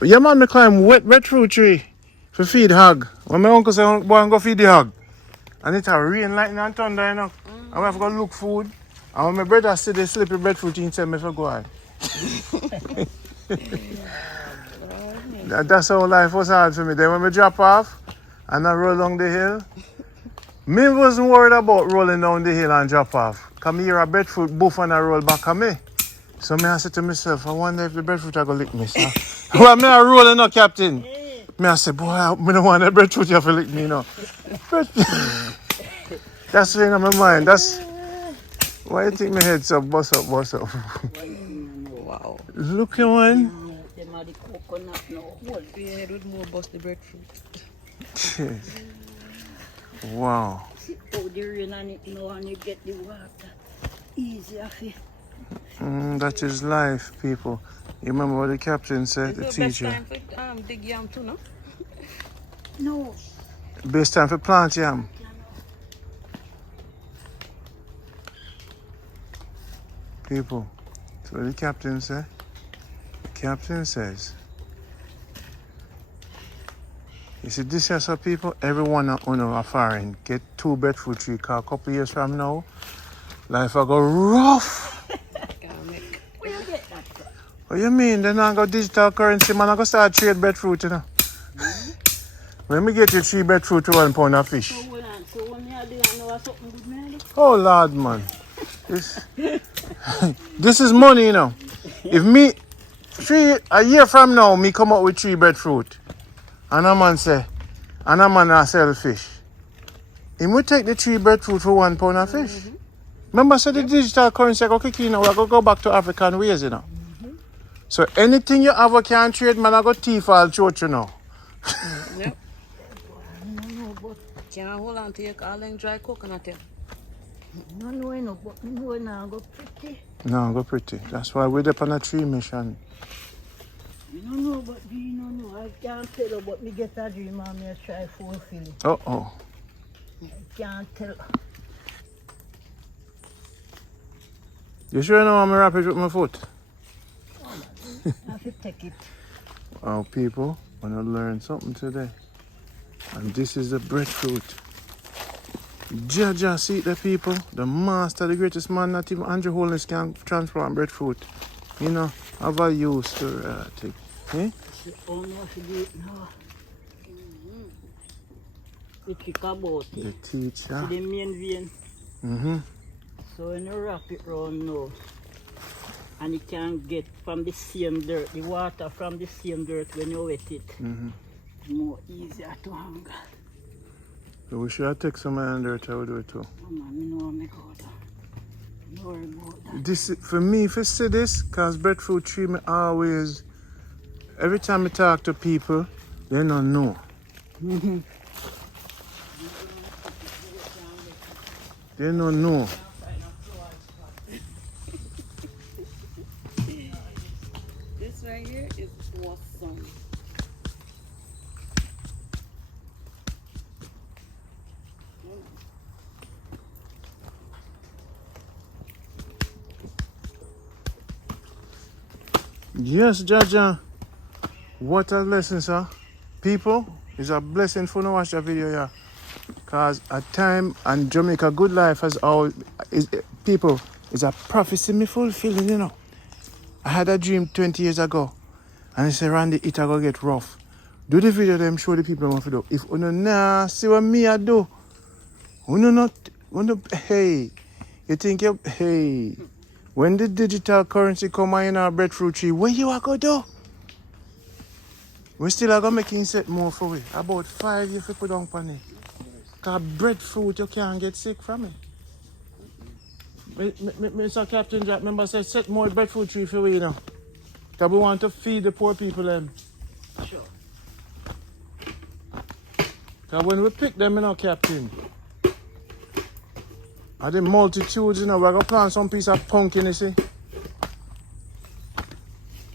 Yeah, man, me climb wet breadfruit tree for feed hog. When my uncle say, boy, I'm go feed the hog. And it a rain, lightning and thunder, you know. And we have to go look food. And when my brother see the slippery breadfruit, he tell me to go on. That's how life was hard for me. Then when we drop off and I roll down the hill, me wasn't worried about rolling down the hill and drop off. Come here, a breadfruit boof and I roll back on me. So me I said to myself, I wonder if the breadfruit are going to lick me, sir. Well, me I rolling now, Captain. Me I say, boy, I don't want the breadfruit you have to lick me, you know. That's the thing on my mind. That's why you think my head's up, bust up. Wow. Look at one. Them are the coconut now. Hold. Your head would more bust the breadfruit. Wow. See how the rain on it now and you get the water. Easier for you. That is life, people. You remember what the captain said, the It's the best teacher? time for dig yam too, no? No. Best time for plant yam. People, that's what the captain said. The captain says, you see, this is how people, everyone on a foreign, get 2 breadfruit tree, cause a couple years from now, life will go rough. Where you get that from? What you mean? Then I go digital currency, man, I go start trade breadfruit, you know. When me get you 3 breadfruit to £1 of fish. So when I do, I know something good, man. Oh Lord, man. This is money, you know. If me, a year from now, me come up with 3 breadfruit, and a man say, and a man a sell fish, he will take the 3 breadfruit for £1 of fish. Remember, so the digital currency go kick in, we go back to African ways, you know. So anything you have a can trade, man, I go thief all church, you know. Yep. Can't hold on to your all them dry coconut here. No, but no, now go pretty. No, go pretty. That's why we're up on a tree mission. You don't know, but you don't know. I can't tell you, but me get a dream and me try fulfill it. Uh-oh. I can't tell. You sure know I'm rapid with my foot? I have to take it. Wow, people, want to learn something today. And this is the breadfruit. Jaja, see the people, the master, the greatest man, not even Andrew Holness can transplant breadfruit. You know, have a use to take. Eh? Oh no, she do it now. We kick about it. The teacher. See the main vein. Mm-hmm. So when you wrap it round now, and you can get from the same dirt, the water from the same dirt when you wet it. Mm-hmm. More easier to hang. So we should take some under it, I will do it too. Oh man, you know me go down. Don't worry about that. This, for me, if you see this, because breadfruit tree, me always, every time I talk to people, they don't know. They don't know. This right here is awesome. Yes, Jaja. What a lesson, sir. People, it's a blessing for no watch the video, yeah. Because at time and Jamaica good life has always, people, it's a prophecy me fulfilling, you know. I had a dream 20 years ago. And I said, Randy, it a go get rough. Do the video, them show the people what to do. If you nah see what me I do, hey, you think you, hey, when the digital currency come in our breadfruit tree, where you are go do? We still are going to make insect more for it. About 5 years to put on it. Because breadfruit, you can't get sick from it. Mr. Captain Jack, remember I said set more breadfruit tree for we, you know. Because we want to feed the poor people them. Sure. Because when we pick them, you know, Captain, are the multitudes, you know, we're going to plant some piece of pumpkin, you see.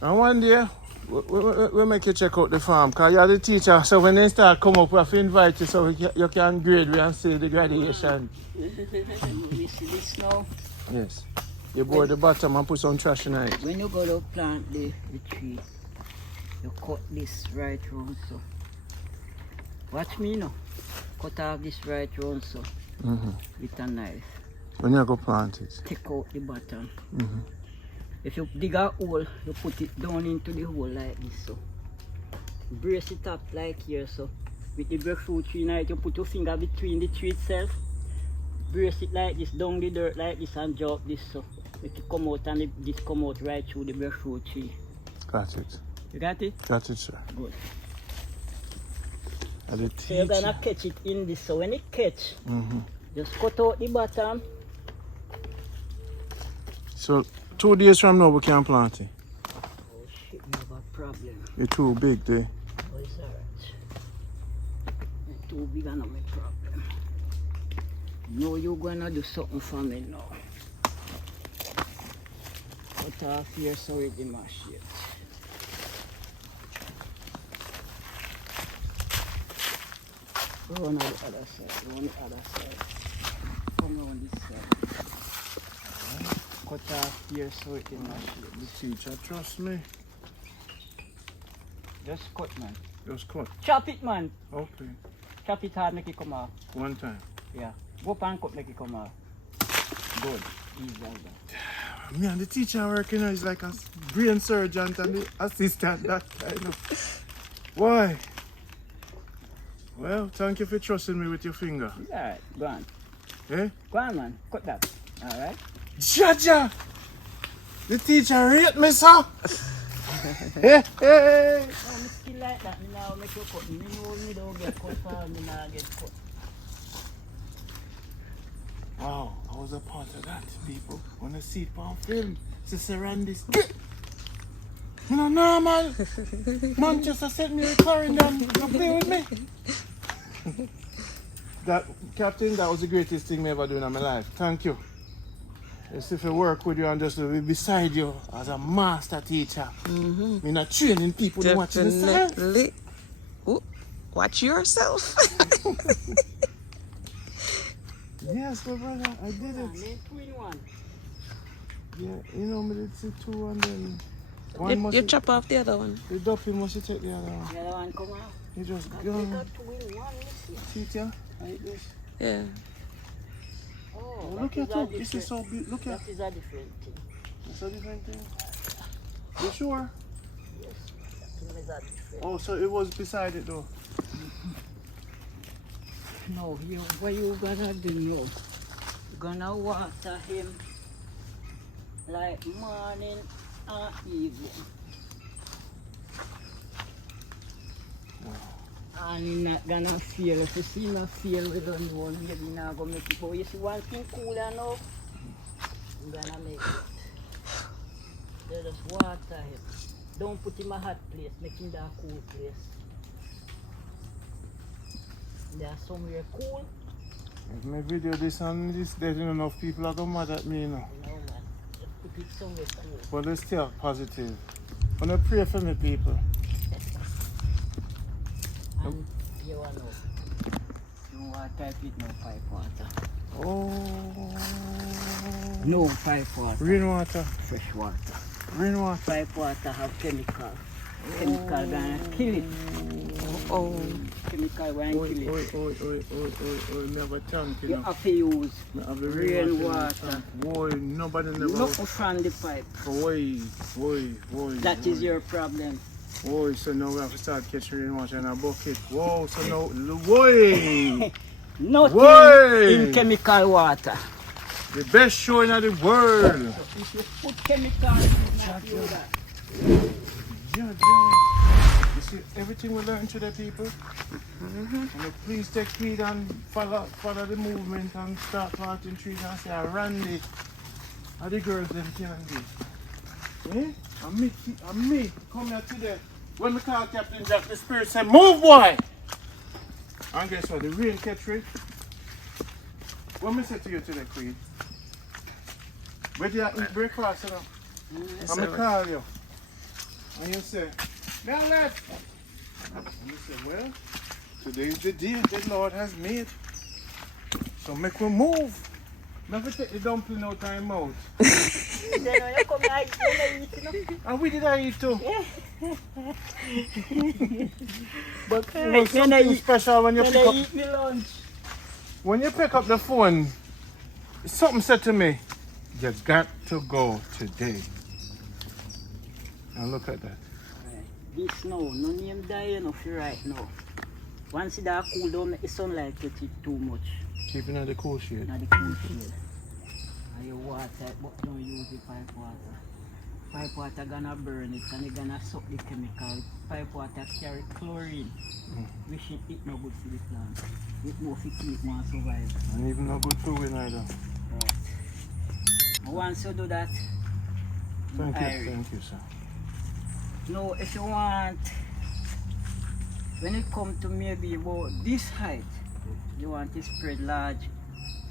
And one day, we make you check out the farm, because you're the teacher, so when they start come up, we have to invite you so you can grade we and see the graduation. We see this now. Yes. You board the bottom and put some trash in it. When you go to plant the tree, you cut this right round so. Watch me now. Cut off this right round so with a knife. When you go plant it. Take out the bottom. If you dig a hole, you put it down into the hole like this so. Brace it up like here so. With the breadfruit tree now, you put your finger between the tree itself. Brace it like this, down the dirt like this and drop this so. It come out and this come out right through the breadfruit tree. Got it. You got it? Got it, sir. Good. So you're gonna catch it in this. So when it catch, just cut out the bottom. So 2 days from now we can plant it. Oh shit, we have a problem. It's too big there. Oh, it's alright. It's too big and not my problem. No, you're gonna do something for me now. Cut off here so it didn't mash it. Go on the other side, go on the other side. Come on this side. Cut off here so it didn't mash it. The teacher, trust me. Just cut, man. Just cut. Chop it, man. Okay. Chop it hard, make it come off. One time. Yeah. Go up and cut, make it come off. Good. Easy like that. Me and the teacher working is like a brain surgeon and the assistant that kind of. Why? Well, thank you for trusting me with your finger. It's alright. Go on. Eh? Go on, man. Cut that. Alright? Jaja! The teacher rate me, sir! Hey, hey! Oh, me skill like that. Me now make you cut. Me know me don't get cut for me now get cut. Wow, I was a part of that, people. When I see it on film, Sister Randy. You know, normal. Manchester sent me a Clarendon. You play with me. That, Captain, that was the greatest thing I ever done in my life. Thank you. It's if I work with you and just be beside you as a master teacher. You're not training people to watch themselves. Definitely. Ooh, watch yourself. Yes, my brother, I did it. Make 2 in 1. Yeah, you know, me did see 2 and then You chop off the other one. The duffy must take the other one. The other one come out. You just I go. take a 2-in-1, you see. See it here? Like this. Yeah. Oh, Look at it. This is so beautiful. Look at that is a different thing. It's a different thing. You sure? Yes, that is a different. Oh, so it was beside it though. No, what you gonna do now? You're gonna water him like morning and evening. And he's not gonna feel. If you see him feel, we don't know, maybe he's not gonna make it. But you see one thing cooler now, you're gonna make it. You just water him. Don't put him in a hot place, make him in a cool place. There's somewhere cool. If my video this on this, there's not enough people are gonna mad at me, you know. No man, just put it somewhere cool. But let's stay positive. I'm gonna pray for me, people. And you want to know, you want to type it no pipe water. Oh. No pipe water. Rainwater. Fresh water. Rainwater. Pipe water have chemical. Chemical gonna kill it. Oh. Chemical gonna kill it. Oh, never thank you. You have to use rainwater. Boy, nobody never. Not from the pipe. Boy. That is your problem. Boy, so now we have to start catching rainwater in a bucket. Whoa, so now, boy. Nothing in chemical water. The best show in the world. So if you put chemical, you not do that. Yeah. You see, everything we learn today, people. And please take heed and follow the movement and start planting trees and say, Randy, how the girls them can do. Eh? And me, come here today. When we call Captain Jack, the spirit said, move, boy! And guess what? The rain catch it. What me say to you today, Queen? Where do you eat breakfast, you know? I'm going to call you. And you say, now left. And you say, well, today is the day the Lord has made. So make we move. Never take the dumpling out of my mouth. And we did I eat too. But it was something special when you pick up. When you pick up the phone, something said to me, you got to go today. And look at that. This now, no name dying of you right now. Once it cool down, make the sunlight get it too much. Keeping at the cool shade. Not the cool shade. And you water it, but don't use the pipe water. Pipe water gonna burn it and it gonna suck the chemical. Pipe water carry chlorine. Which it no good for the plant. It more for keep one survive. And even no good for we neither. Right. Once you do that, Thank you, sir. now if you want, when it comes to maybe about this height, you want to spread large,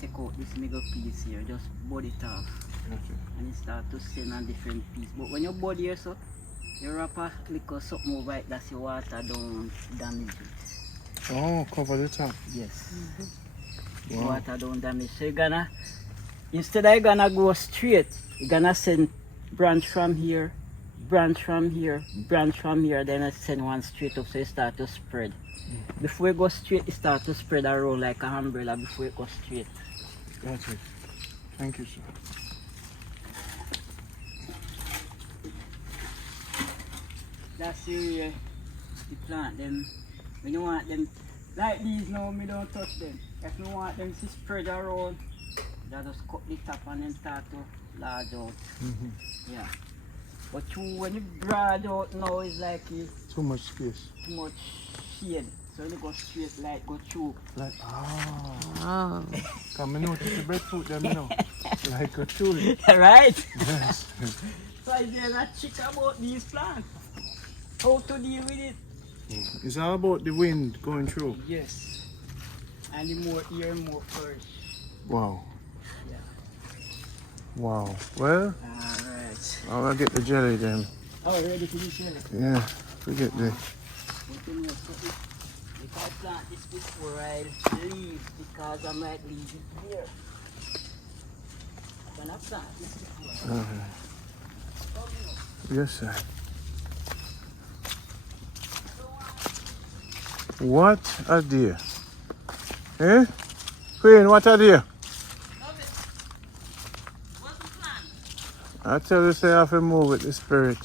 take out this middle piece here, just bud it off. Okay. And it start to send on different piece. But when you bud here, so you wrap a little something over it, that's your water don't damage it. Oh, cover the top. Yes. Wow. Water don't damage. So you're gonna, instead of you're gonna go straight, you're gonna send branch from here, branch from here, branch from here, then I send one straight up so it start to spread. Before it goes straight, it start to spread around like an umbrella before it goes straight. That's it. Thank you, sir. That's the plant them. When you want them like these now, me don't touch them. If you want them to spread around, you just cut the top and then start to large out. Yeah. But when you broad out now, it's like it's Too much space. too much shade. So when you go straight, like go through. Like, Oh. come and notice the breadfruit them, you know. Like a tulip. Right? Yes. So is there a trick about these plants? How to deal with it? It's all about the wind going through. Yes. And the more air, more flourish. Wow. Yeah. Wow. Well, Alright. I'll get the jelly then. Oh, ready for the jelly? Yeah, forget the. If I plant this before I leave, because I might leave it here. When I plant this before I leave. Yes, sir. What a deer. Eh? Queen, what a deer? I tell you, say I have to move with the spirit.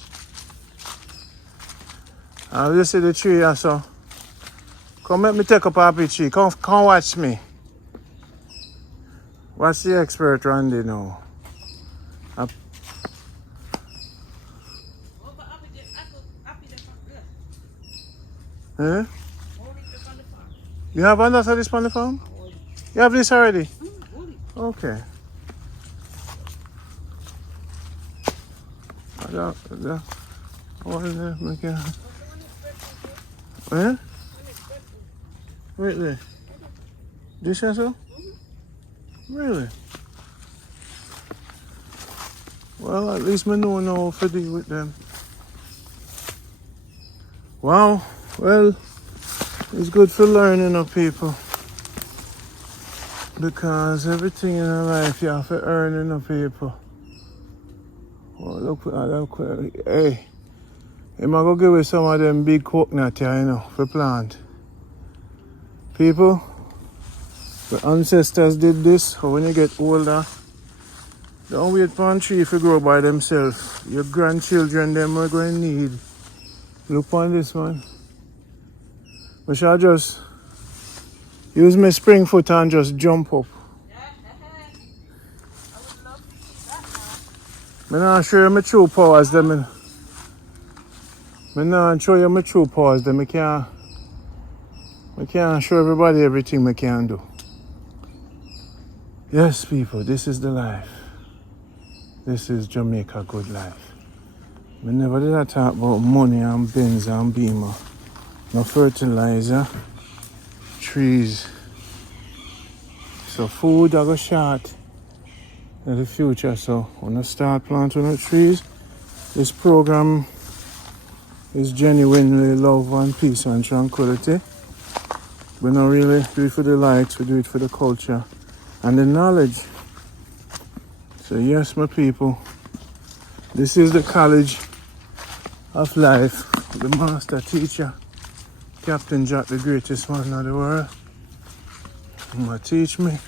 I you see the tree, I saw. Come let me take up a tree. Come watch me. What's the expert Randy now? Eh? You have one that's on this on the farm? You have this already? Okay. Eh? Really? This also? Really? Well, at least I know now how to deal with them. Wow. Well, it's good for learning of people. Because everything in life you have to earn of people. Oh, look at that. Hey, I'm going to give you some of them big coconut here, you know, for plant. People, the ancestors did this, so when you get older, don't wait for a tree to grow by themselves. Your grandchildren, them are going to need. Look on this one. I shall just use my spring foot and just jump up. I'm not show you my true powers. I'm not show you my true powers. I can't show everybody everything I can do. Yes, people, this is the life. This is Jamaica good life. I never did I talk about money and Benz and Beamer. No fertilizer, trees. So food I go short in the future. So when I start planting the trees, this program is genuinely love and peace and tranquility. We don't really do it for the lights, we do it for the culture and the knowledge. So yes, my people, this is the college of life. The master teacher, Captain Jack, the greatest man in the world. He's gonna teach me.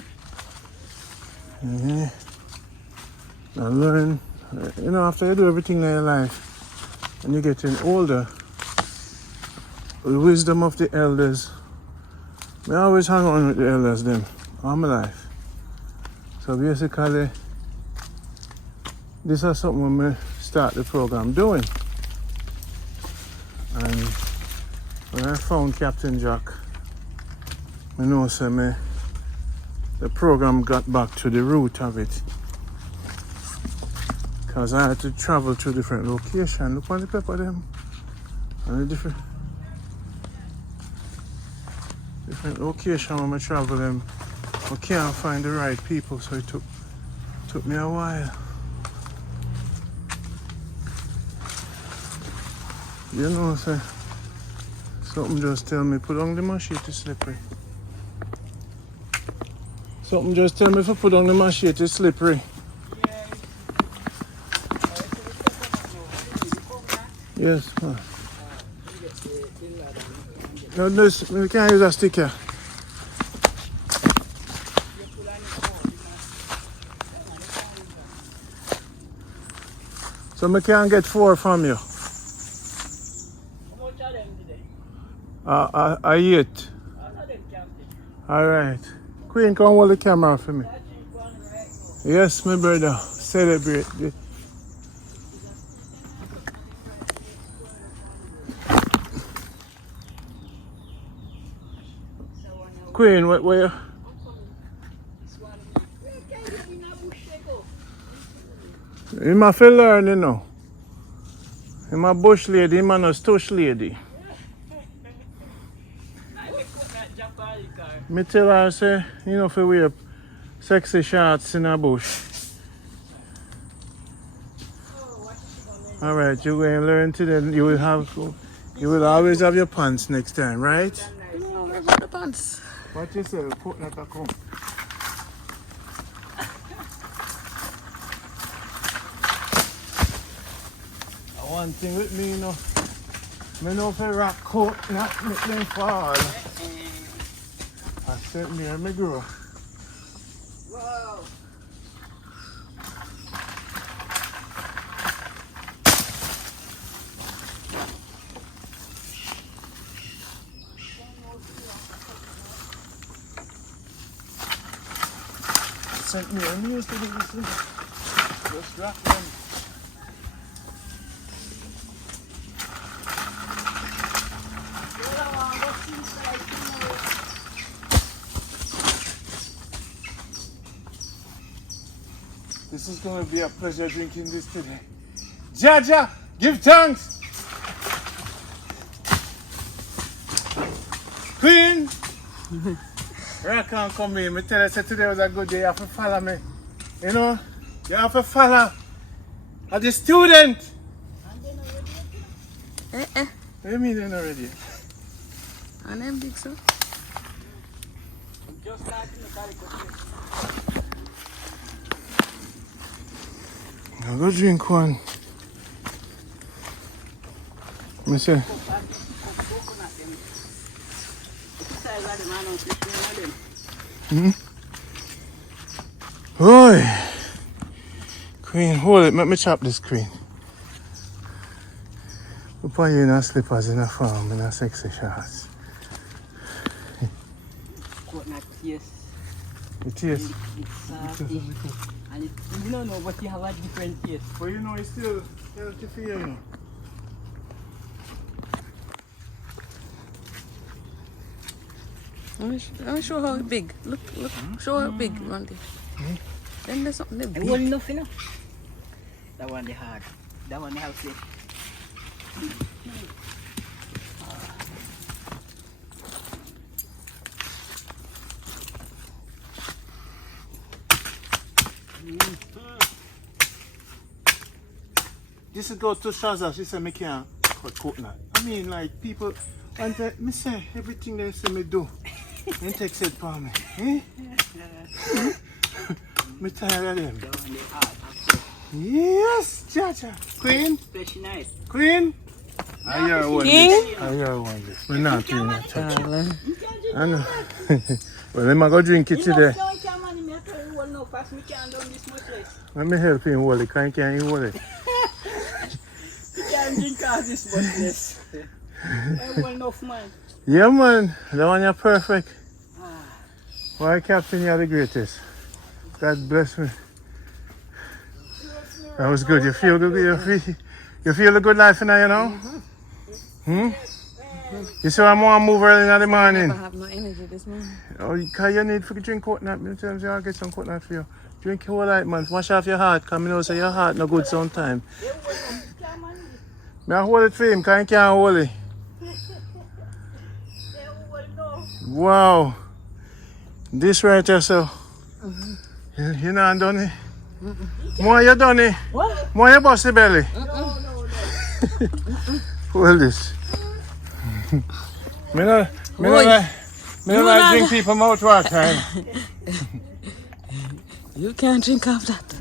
I learn. You know, after you do everything in your life, and you're getting older, the wisdom of the elders. I always hang on with the elders them all my life. So basically, this is something when we start the program doing. And when I found Captain Jack, I know the program got back to the root of it. Because I had to travel to different locations. Look on the pepper them. And the different locations when I travel them. I can't find the right people, so it took me a while. You know, something just tell me put on the machete slippery. Something just tell me to put on the machete slippery. Yes, man. No, this, we can't use a sticker. So we can't get 4 from you. How much are them today? I eat. Alright. Queen, come hold the camera for me. Yes, my brother. Celebrate. Queen, where? You must learn, you know. I'm a bush lady, I'm a stush lady. Me tell her, say, you know, if you wear sexy shorts in a bush. Alright, you're going to learn today. You will always have your pants next time, right? No, where about the pants? What you say? Put that a come. One thing with me, you know, I know if I rock coat, not make them fall. I sit near me grow. Wow. Sent me a used to do this thing. Just rock them. This is going to be a pleasure drinking this today. Jaja, give thanks. Queen. Rock on come in. Me tell you say today was a good day. You have to follow me. You know, you have to follow. As a student. Eh. What do you mean they're not ready? And them big so. Just like in the calico. I'll go drink one. Me say. Oi! Queen, hold it. Let me chop this queen. We put you in a slippers in a farm in a sexy shots. Coconut taste. The taste. It's salty. And it, you don't know, but you have a different taste. But you know, it's still healthy for you, you know. Let me show how big. Look, show how big, Randy. Then there's something big. It wasn't enough, you know. That one they hard. That one they have flesh. This is go to Shaza. She said me can't cut coconut. I mean, like people, and me say everything they say me do. They take it for me. Eh? Me tired of them. That one they hard. Yes, Jaja. Queen. Special night. Queen. I hear one this. I hear one this. We're not doing that. Darling. I know. Well, let me go drink it today. Let me help him hold it. Can't hold it. You can't drink all this muchness. I want enough, man. Yeah, man. That one you're perfect. Why, Captain, you're the greatest. God bless me. That was good. You feel good? You feel a good life now, you know? You see, I'm going to move early in the morning. I have no energy this morning. Oh, because you need to drink coconut. I'll get some coconut for you. Drink your whole life, man. Wash off your heart. Because I know say your heart no good sometimes. I hold it for him because I can't hold it. Wow. This right here, so. You not done it? More you done it? What? More you bust the belly? Hold this. Me not like drink people mouth water. You can't drink of that.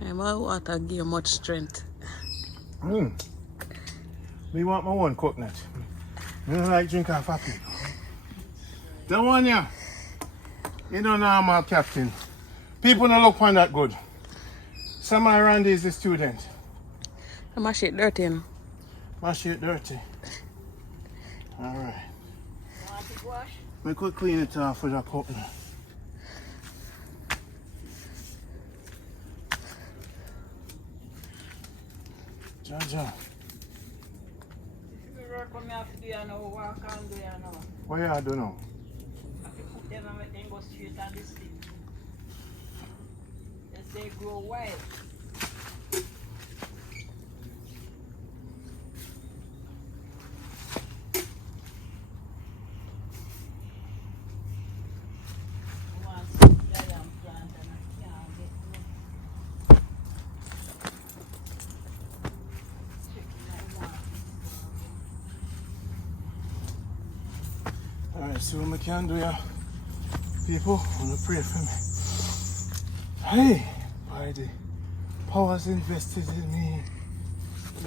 And my water give you much strength. Me want my own coconut. Me don't like drink off of people. That one yeah. You don't know I'm a captain. People don't look on that good. Some of Randy is the student. My shit dirty, you know. My shit dirty. Alright. Want it wash? We could clean it off with a coconut. Jaja. What you do now? I have to put them and make them go straight on this thing. As they grow wild. Alright, see what I can do, yeah. People, wanna pray for me. Hey, by the powers invested in me.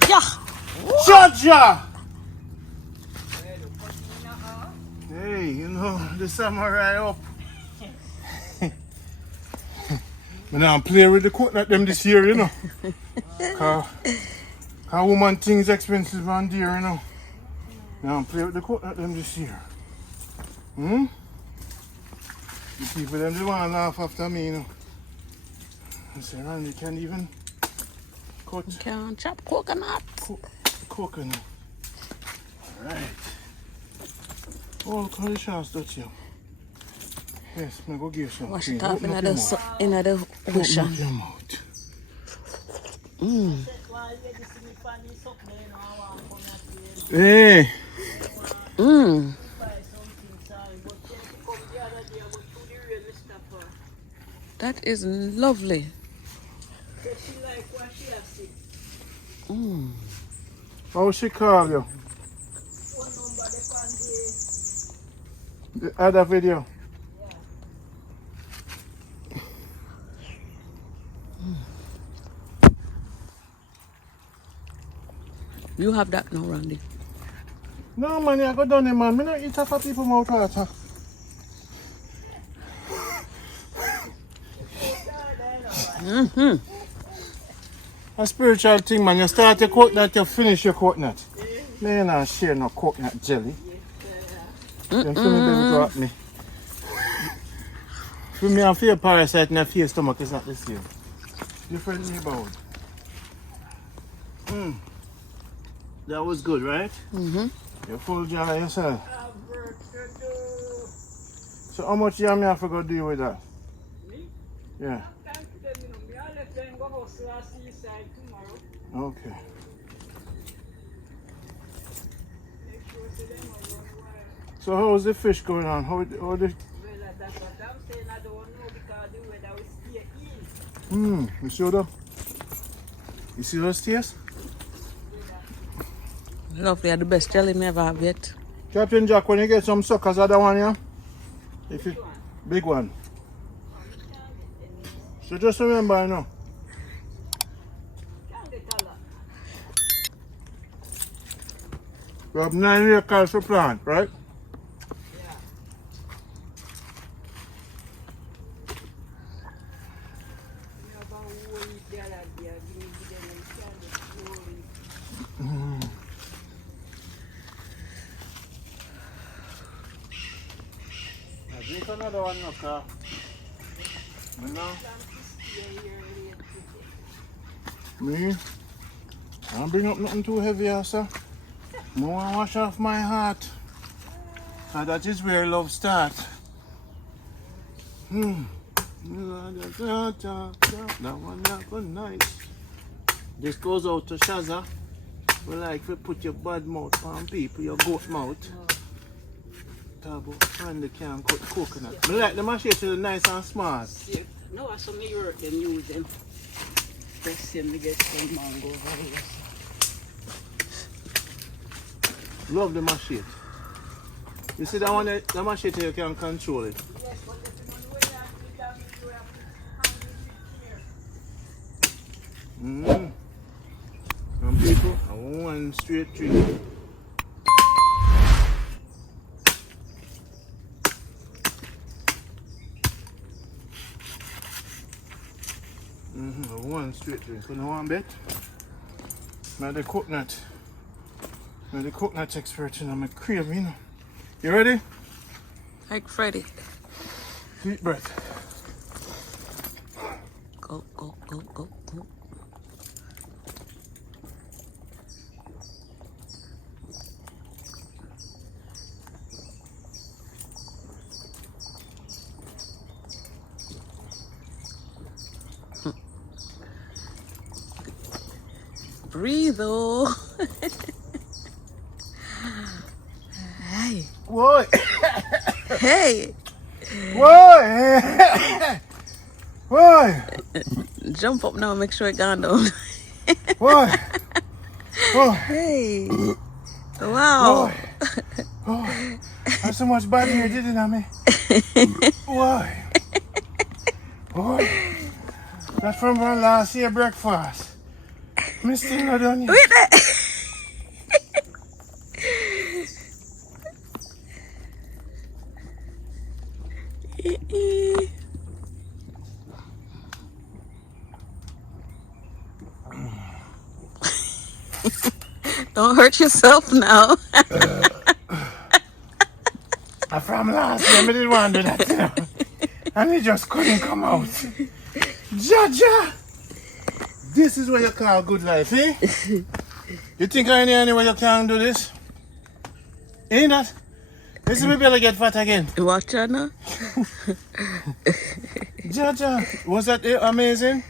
Yeah. Georgia! Hey, you know, the samurai up. But now I'm playing with the coconut them this year, you know. Cause woman things expensive around here, you know. Now I'm playing with the coconut them this year. The people them they want to laugh after me, you know. I say, Randy, you can't even cut You can chop coconut. coconut. Alright. All conditions touch you. Yes, I'm going to give you some Wash cream. it off Open in up your the mouth. ocean. Open up your mouth. Hey. That is lovely. How she call you? The other video. You have that now, Randy. No man, I go down there man. Me not eat off of people mouth water. A spiritual thing man. You start your coconut, you finish your coconut. Me not share no coconut jelly. You feel me, baby, go at me. For me, I feel parasite in the face stomach is not the same. Different neighborhood. That was good, right? You're full jar yourself. So how much yam you have to go do with that? Yeah. Okay. So how's the fish going on? How the you sure though? You see those tears? Lovely, are the best jelly me ever have yet. Captain Jack, when you get some suckers, other one, yeah? If it big one. So just remember, you know. We have 9 acres to plant, right? Drink another one, no, car. You know? Me? I don't bring up nothing too heavy, sir. I want to wash off my heart. And that is where love starts. That one that was nice. This goes out to Shaza. We like to put your bad mouth on people, your goat mouth. Find the can cut coconut. I like the machete nice and small. Yeah. No, I saw me work and use them. Just see me get some mango over here. Love the machete. You see that one, the machete you can control it. Yes, but if you don't do that, you have to here. Some people, I want one straight tree. One straight drink. You know one bit? I'm the coconut. I'm the coconut expert and I'm a cream, you know. You ready? Like Freddy. Deep breath. Go, go, go, go, go. Breathe, oh. Hey. What? Hey. What? What? Jump up now and make sure it gone down. What? What? Hey. Wow. Oh, that's so much body here, didn't I, me? Why? Why? That's from my last year breakfast. Me still not done yet. Wait there. Don't hurt yourself now. From last year, I didn't want to do that, you know. And it just couldn't come out. Jaja! This is what you call good life, eh? You think I know any way you can do this? Ain't that? This is me better get fat again. Watch out now. Jaja, was that amazing?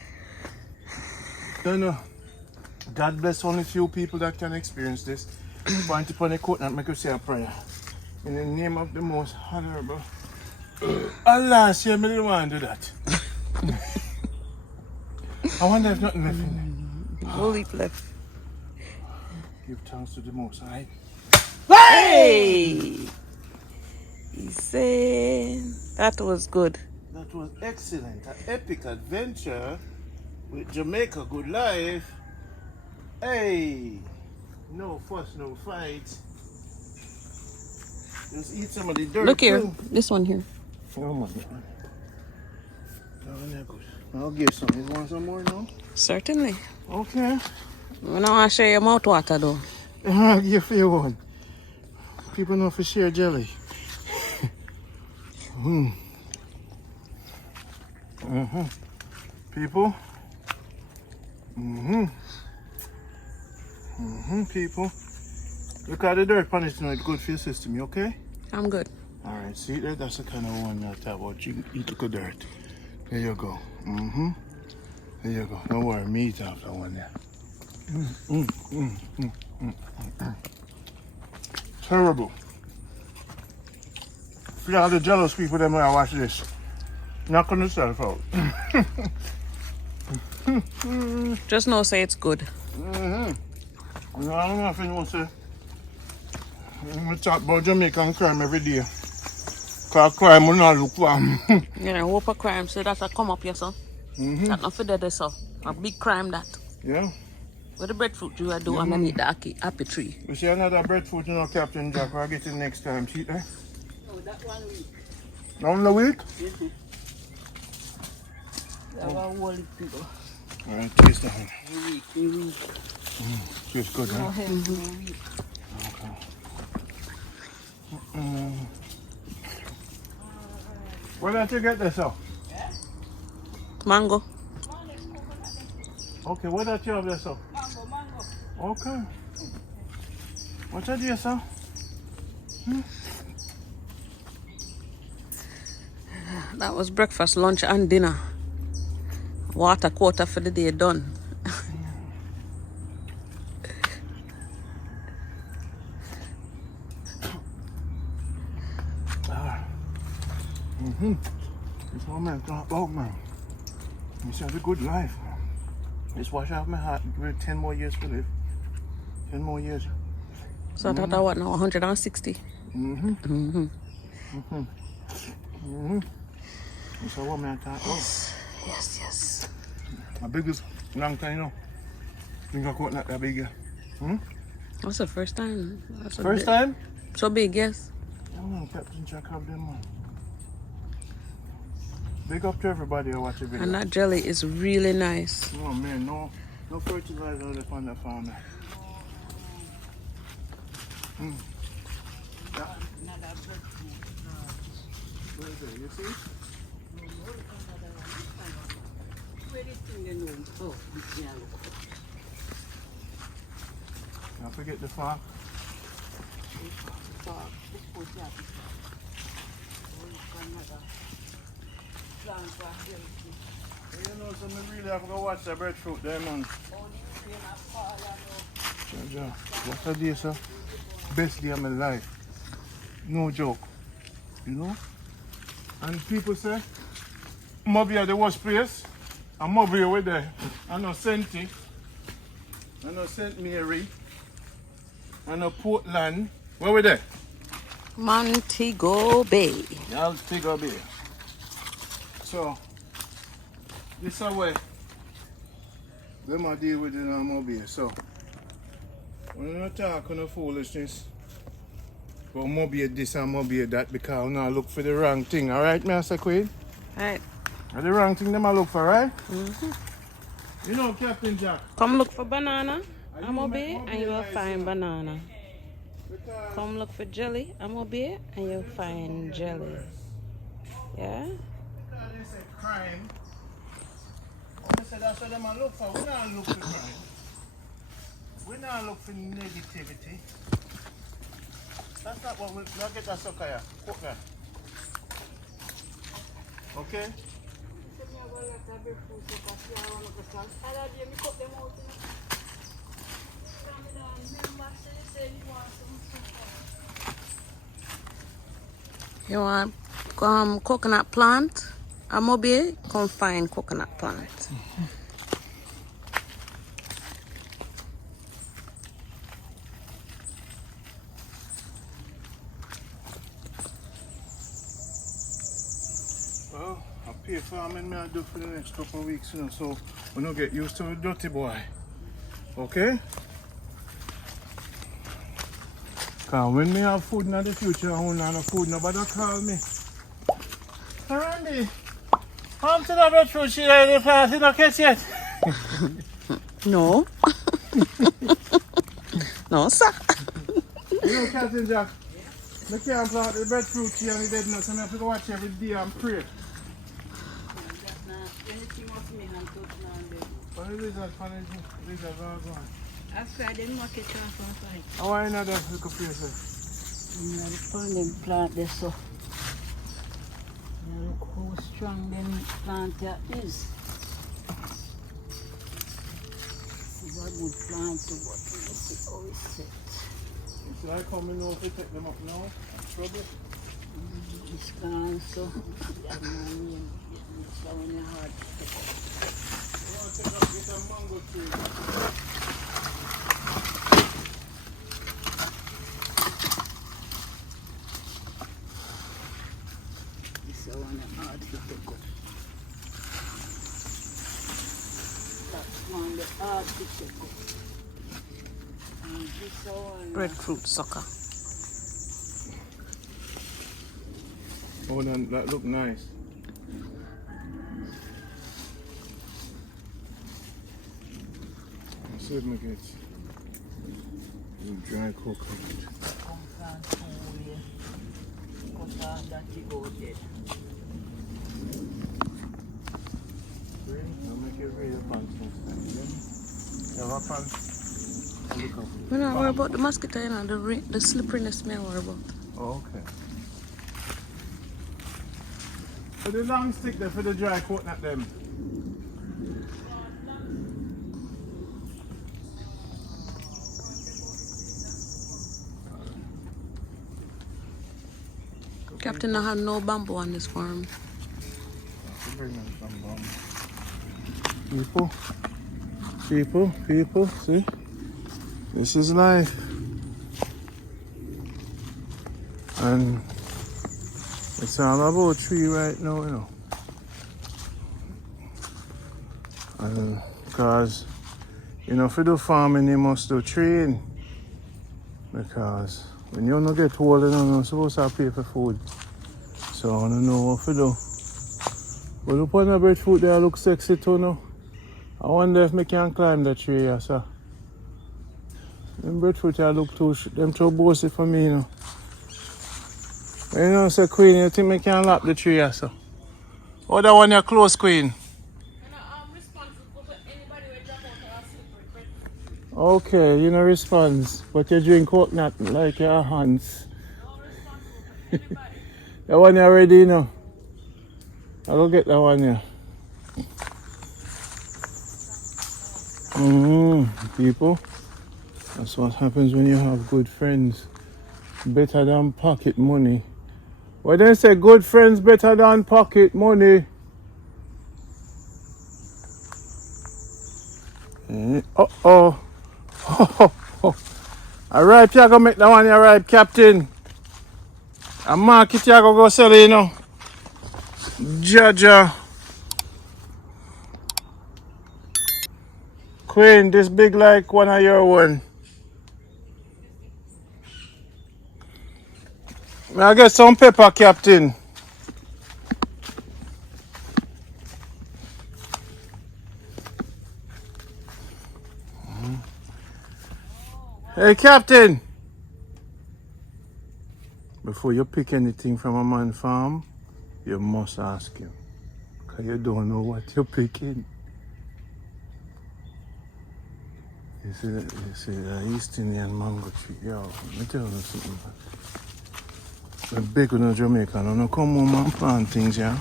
Don't know. God bless only few people that can experience this. Point upon a coat and make you say a prayer. In the name of the most honorable. Alas, yeah, me didn't want to do that. I wonder if nothing left in there. Holy left. Give thanks to the Most High. Hey! He said that was good. That was excellent. An epic adventure with Jamaica Good Life. Hey! No fuss, no fight. Just eat some of the dirt. Look here, too. this one here. Oh my God. Good. I'll give some. You want some more now? Certainly. Okay. We don't want to share your mouth water though. I'll give you one. People know for share jelly. People. People. Look at the dirt punishment. It's good for your system. You okay? I'm good. All right. See that? That's the kind of one that I want. You eat the dirt. There you go. There you go. Don't worry. Me eat off that one there. Terrible. Feel all the jealous people that might watch this. Knock on yourself out. Just know say it's good. No, I don't know if anyone say. We talk about Jamaican crime every day. Because crime will not look for Yeah, hope a crime so that I come up here, son. That not for dead, so. A big crime that. Yeah. What the breadfruit you do underneath the apple tree? We see another breadfruit, you know, Captain Jack. I'll get it next time. See there? No, that 1 week. Down the week? That one whole people. All right, taste that one. A week. Tastes good, huh? A week. Okay. Where did you get this up? Mango. Okay, where did you have this up? Mango. Okay. What's that here, sir? That was breakfast, lunch, and dinner. Water quarter for the day done. This one man talk about, man. He have a good life, man. Just wash out my heart. Give it 10 more years to live. 10 more years. So that I what now? 160. That's what man talk about. Yes. My biggest long time, you know. Think I caught not that big, yeah. That's the first time. That's First time? So big, yes. Oh, Captain Jack have them, man. Big up to everybody who watch the video. And that jelly is really nice. Oh man, no fertilizer left on the farm. Where is it? You see? Don't forget the farm. You know, so I really have to go watch the breadfruit there, man. What a day, sir. Best day of my life. No joke. You know? And people say, Mobby are the worst place. And Mobby over there. I know Senti. I know St. Mary. I know Portland. Where we there? Montego Bay. Montego Bay. So, this is where them I deal with in our mobile. So, when you not talk on the foolishness, but mobile this and mobile that because we not look for the wrong thing, alright, Master Queen? Right. The wrong thing them I look for, right? Mm-hmm. You know, Captain Jack. Come look for banana, Amobi, and you will find banana. Come look for jelly, Amobi, and you'll find jelly. Yeah? Because they say crime. They say that's what them I look for. We not look for crime. We not look for negativity. That's not what we not get that sucker here. Cook that. Okay? You want coconut plant? Amobi, come find coconut plant. Well, I pay farming me I do for the next couple of weeks, you know, so we don't get used to the dirty boy. Okay? Cause when me have food in the future, I won't have no food, nobody call me. Hey Randy, come to the breadfruit tree in the plant, you don't catch yet? No. No, sir. You know, Captain Jack, I can't plant the breadfruit tree and the dead nuts, and I have to go watch every day and pray. What is that funny? Lizards are gone. After I didn't work it off on fine. How are you not that little place? You know, the found plant there, so. You look how strong them plant here is. It's a good plant to work. Let's see how it's set. Should I come in over to take them up now? Trouble? It's gone, so. That man, it's on your heart. You want to take up get a mango tree? It's on your heart to take up. That's one the hard to take up. And this one. Breadfruit sucker. Oh, that look nice. Let's see if we get dry coconut. Come plant food here. Cut off that you go dead. I'll make it real pants next time. Yeah, what pants? Look up. We're not worried about the mosquito, you know, the slipperiness me worry about. Oh, okay. So the long stick there for the dry coconut them. Captain, I have no bamboo on this farm. People, see? This is life. And it's all about tree right now, you know. And because, you know, if you do farming, you must do tree. Because when you don't get old, you know, you're supposed to pay for food. So I don't know what to do. But look on the breadfruit there, look sexy too now. I wonder if I can climb the tree here, sir. Them breadfruit here look too, them too bossy for me, you know. But you know, say Queen, you think I can lap the tree here, sir? Oh, that one here close, Queen. I'm responsible for anybody who drop out of slippery. Okay, you know response, but you drink coconut like your hands. That one here ready, you know. I'll go get that one here. People, that's what happens when you have good friends. Better than pocket money. Well, they say good friends better than pocket money. Uh-oh. Alright, you go make that one here, right, Captain. And market you go sell it, you know. Jaja. Queen, this big like one of your one. May I get some pepper, Captain? Hey, Captain. Before you pick anything from a man's farm, you must ask him. Because you don't know what you're picking. You see the East Indian mango tree. Yo, let me tell you something. The big one in Jamaica, I don't come home and plant things, yeah?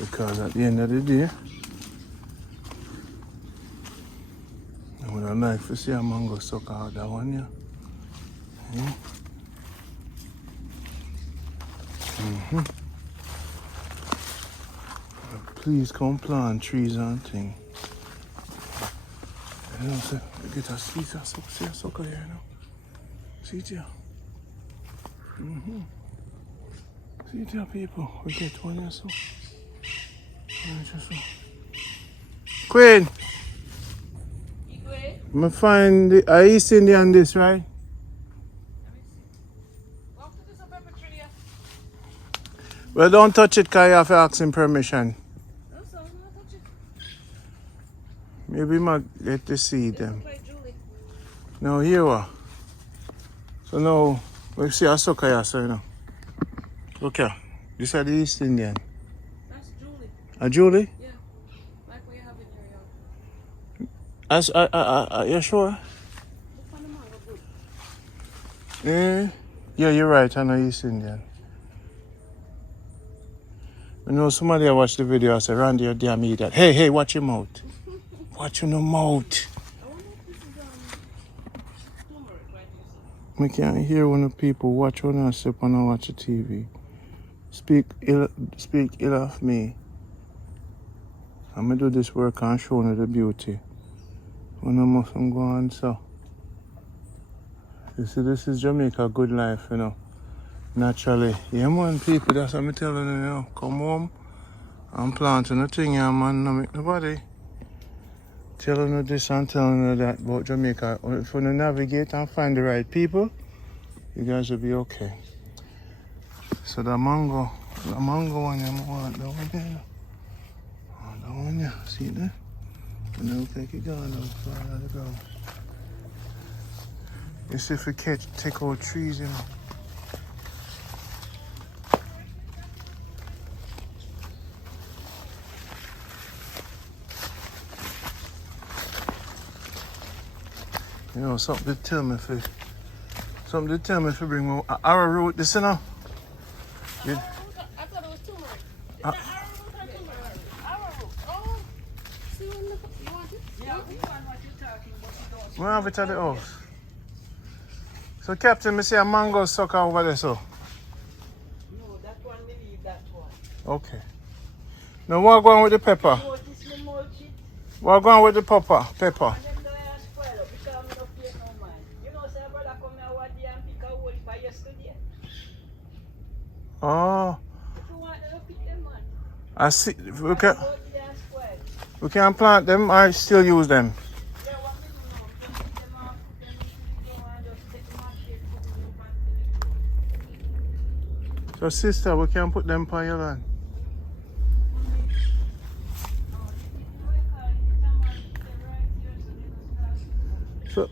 Because at the end of the day, I would like to see a mango suck out that one, yeah? Yeah. Please come plant trees and things. You know, so you get a seed of sucker here, you know. See it here. See it here, people. We get one here, so. Queen! I find the East Indian this, right? Well, don't touch it because you have to ask him permission. Maybe we might get to see them. No, here we are. So now, we see a sucker here, so you know. Look here. This is the East Indian. That's Julie. A Julie? Yeah. Like what you have in your yard. You sure? Look on the mango good. Yeah, you're right. I know East Indian. I know somebody I watched the video. I said, Randy, you damn idiot. Hey, watch your mouth. Watch your mouth. I wonder if this is turmeric right here. I can't hear when the people watch when I sip and I watch the TV. Speak ill of me. I'm going to do this work and show you the beauty. When I must go on, so. You see, this is Jamaica, good life, you know. Naturally. Yeah, man, people, that's what I'm telling you, you know. Come home and planting a thing, yeah, man. No make nobody telling you this and telling you that about Jamaica. If you navigate and find the right people, you guys will be okay. So the mango one, I want that one there. Oh, that one, yeah. See that? And then we'll take it down and fall on the ground. You see if we take out trees, you know. You know, something to tell me if you bring me arrowroot, this, you know. I thought it was turmeric. Is that arrowroot or turmeric? Arrowroot. Oh. See what you want it? Yeah, we want what you're talking about. We have it at the house. So, Captain, I see a mango sucker over there, so. No, that one, we leave that one. Okay. Now, what going with the pepper? Oh, this is mulch it. What going with the pepper? And them don't have spoil up because I don't pay no mind. You know, say brother come here one day and pick a whole for yesterday. Oh, If you want them, pick them man. I see. We Spoil. can plant them or still use them. Yeah, what we do now, just pick them off, put them into the ground and just take them off shade, put them in the pan. So, sister, we can put them on your land. So,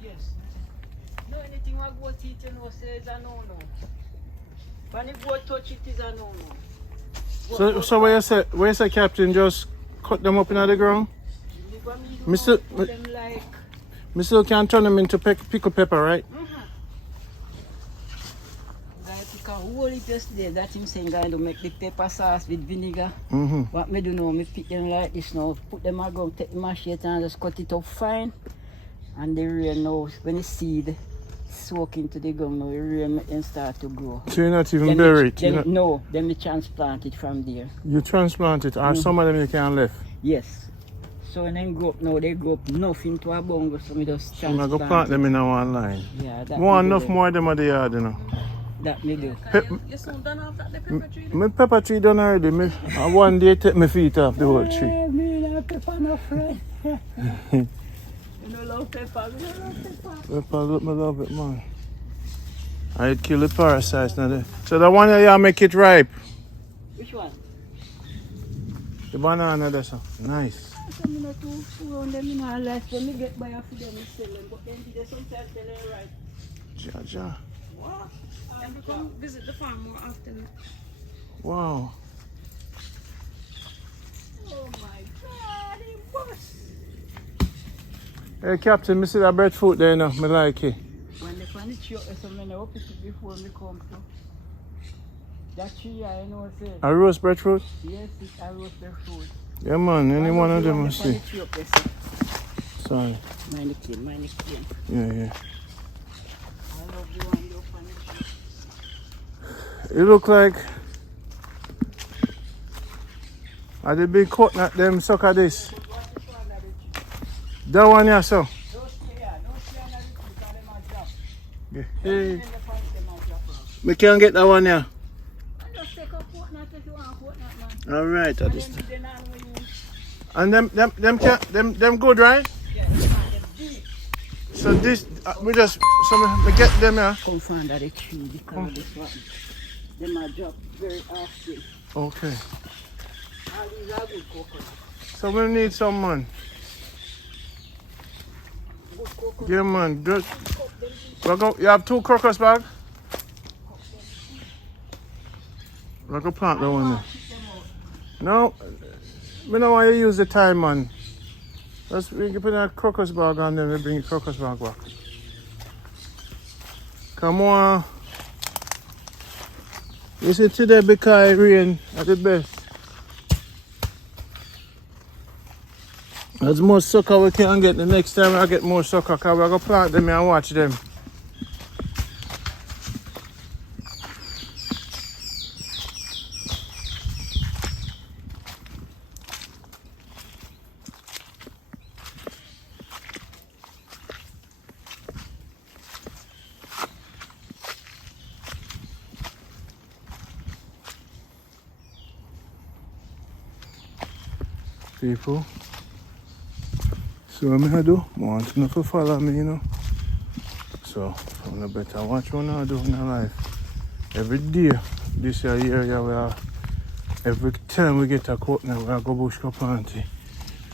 Yes. No, anything I go to eat, you know, says a no-no. When you go touch it, is a no-no. so where you say, Captain, just cut them up in the ground? Me still can turn them into pickled pepper, right? I pick a whole it yesterday. That him saying going to make the pepper sauce with vinegar. What me do now, me pick them like this now, put them around, take the machete and just cut it up fine. And the rain now, when the seed soak into the ground now, it rain and start to grow. So you're not even Then bury it? then we transplant it from there. You transplant it, or some of them you can left? Yes. So when they grow up now, they grow up enough into a bungle, so we just So I'm transplant going to plant them in one line. Yeah, that More me do enough then. more of them at the yard, you know. That me do. You soon done off that the pepper tree? My pepper tree done already. One day take my feet off the whole tree. Me love pepper, no friend. You don't love pepper, we don't love pepper. Pepper, look, me love it, man. I'd kill the parasites now. There. So the one here make it ripe. Which one? The banana there, so nice. I'm not too on them in our life. When we get by a few them, we sell them. But then they sometimes tell them right. Ja. What? And we come visit the farm more often. Wow. Oh my God, it was. Hey, Captain, I see that breadfruit there now. I like it. When they find the tree up there, so I open it before we come to. That tree, I know it. A roast breadfruit? Yes, it's a roast breadfruit. Yeah, man. Any one of them I see. see. Sorry. Mind the clean. Yeah. I love the one you find the tree. It look like are the big coconut them suck at this. That one here, so. Yeah. Hey. We can't get that one here. Alright, that is. And them good, right? So this we get them here. Come find the tree because this one. Them are drop very often. Okay. All these are good coconut. So we need some man. Good coconut. Yeah, man. Good. You have 2 crocus bag? We're going to plant that one there. No, we don't want you to use the time, man. Let's we can put a crocus bag on then we bring the crocus bag back. Come on. You see today because it rain at the best. As much sucker we can get the next time I get more sucker because we're going to plant them and watch them. People, so what I do, I want you to follow me, you know. So, I better watch what I do in my life. Every day, this area where every time we get a coconut, we go bush go planting.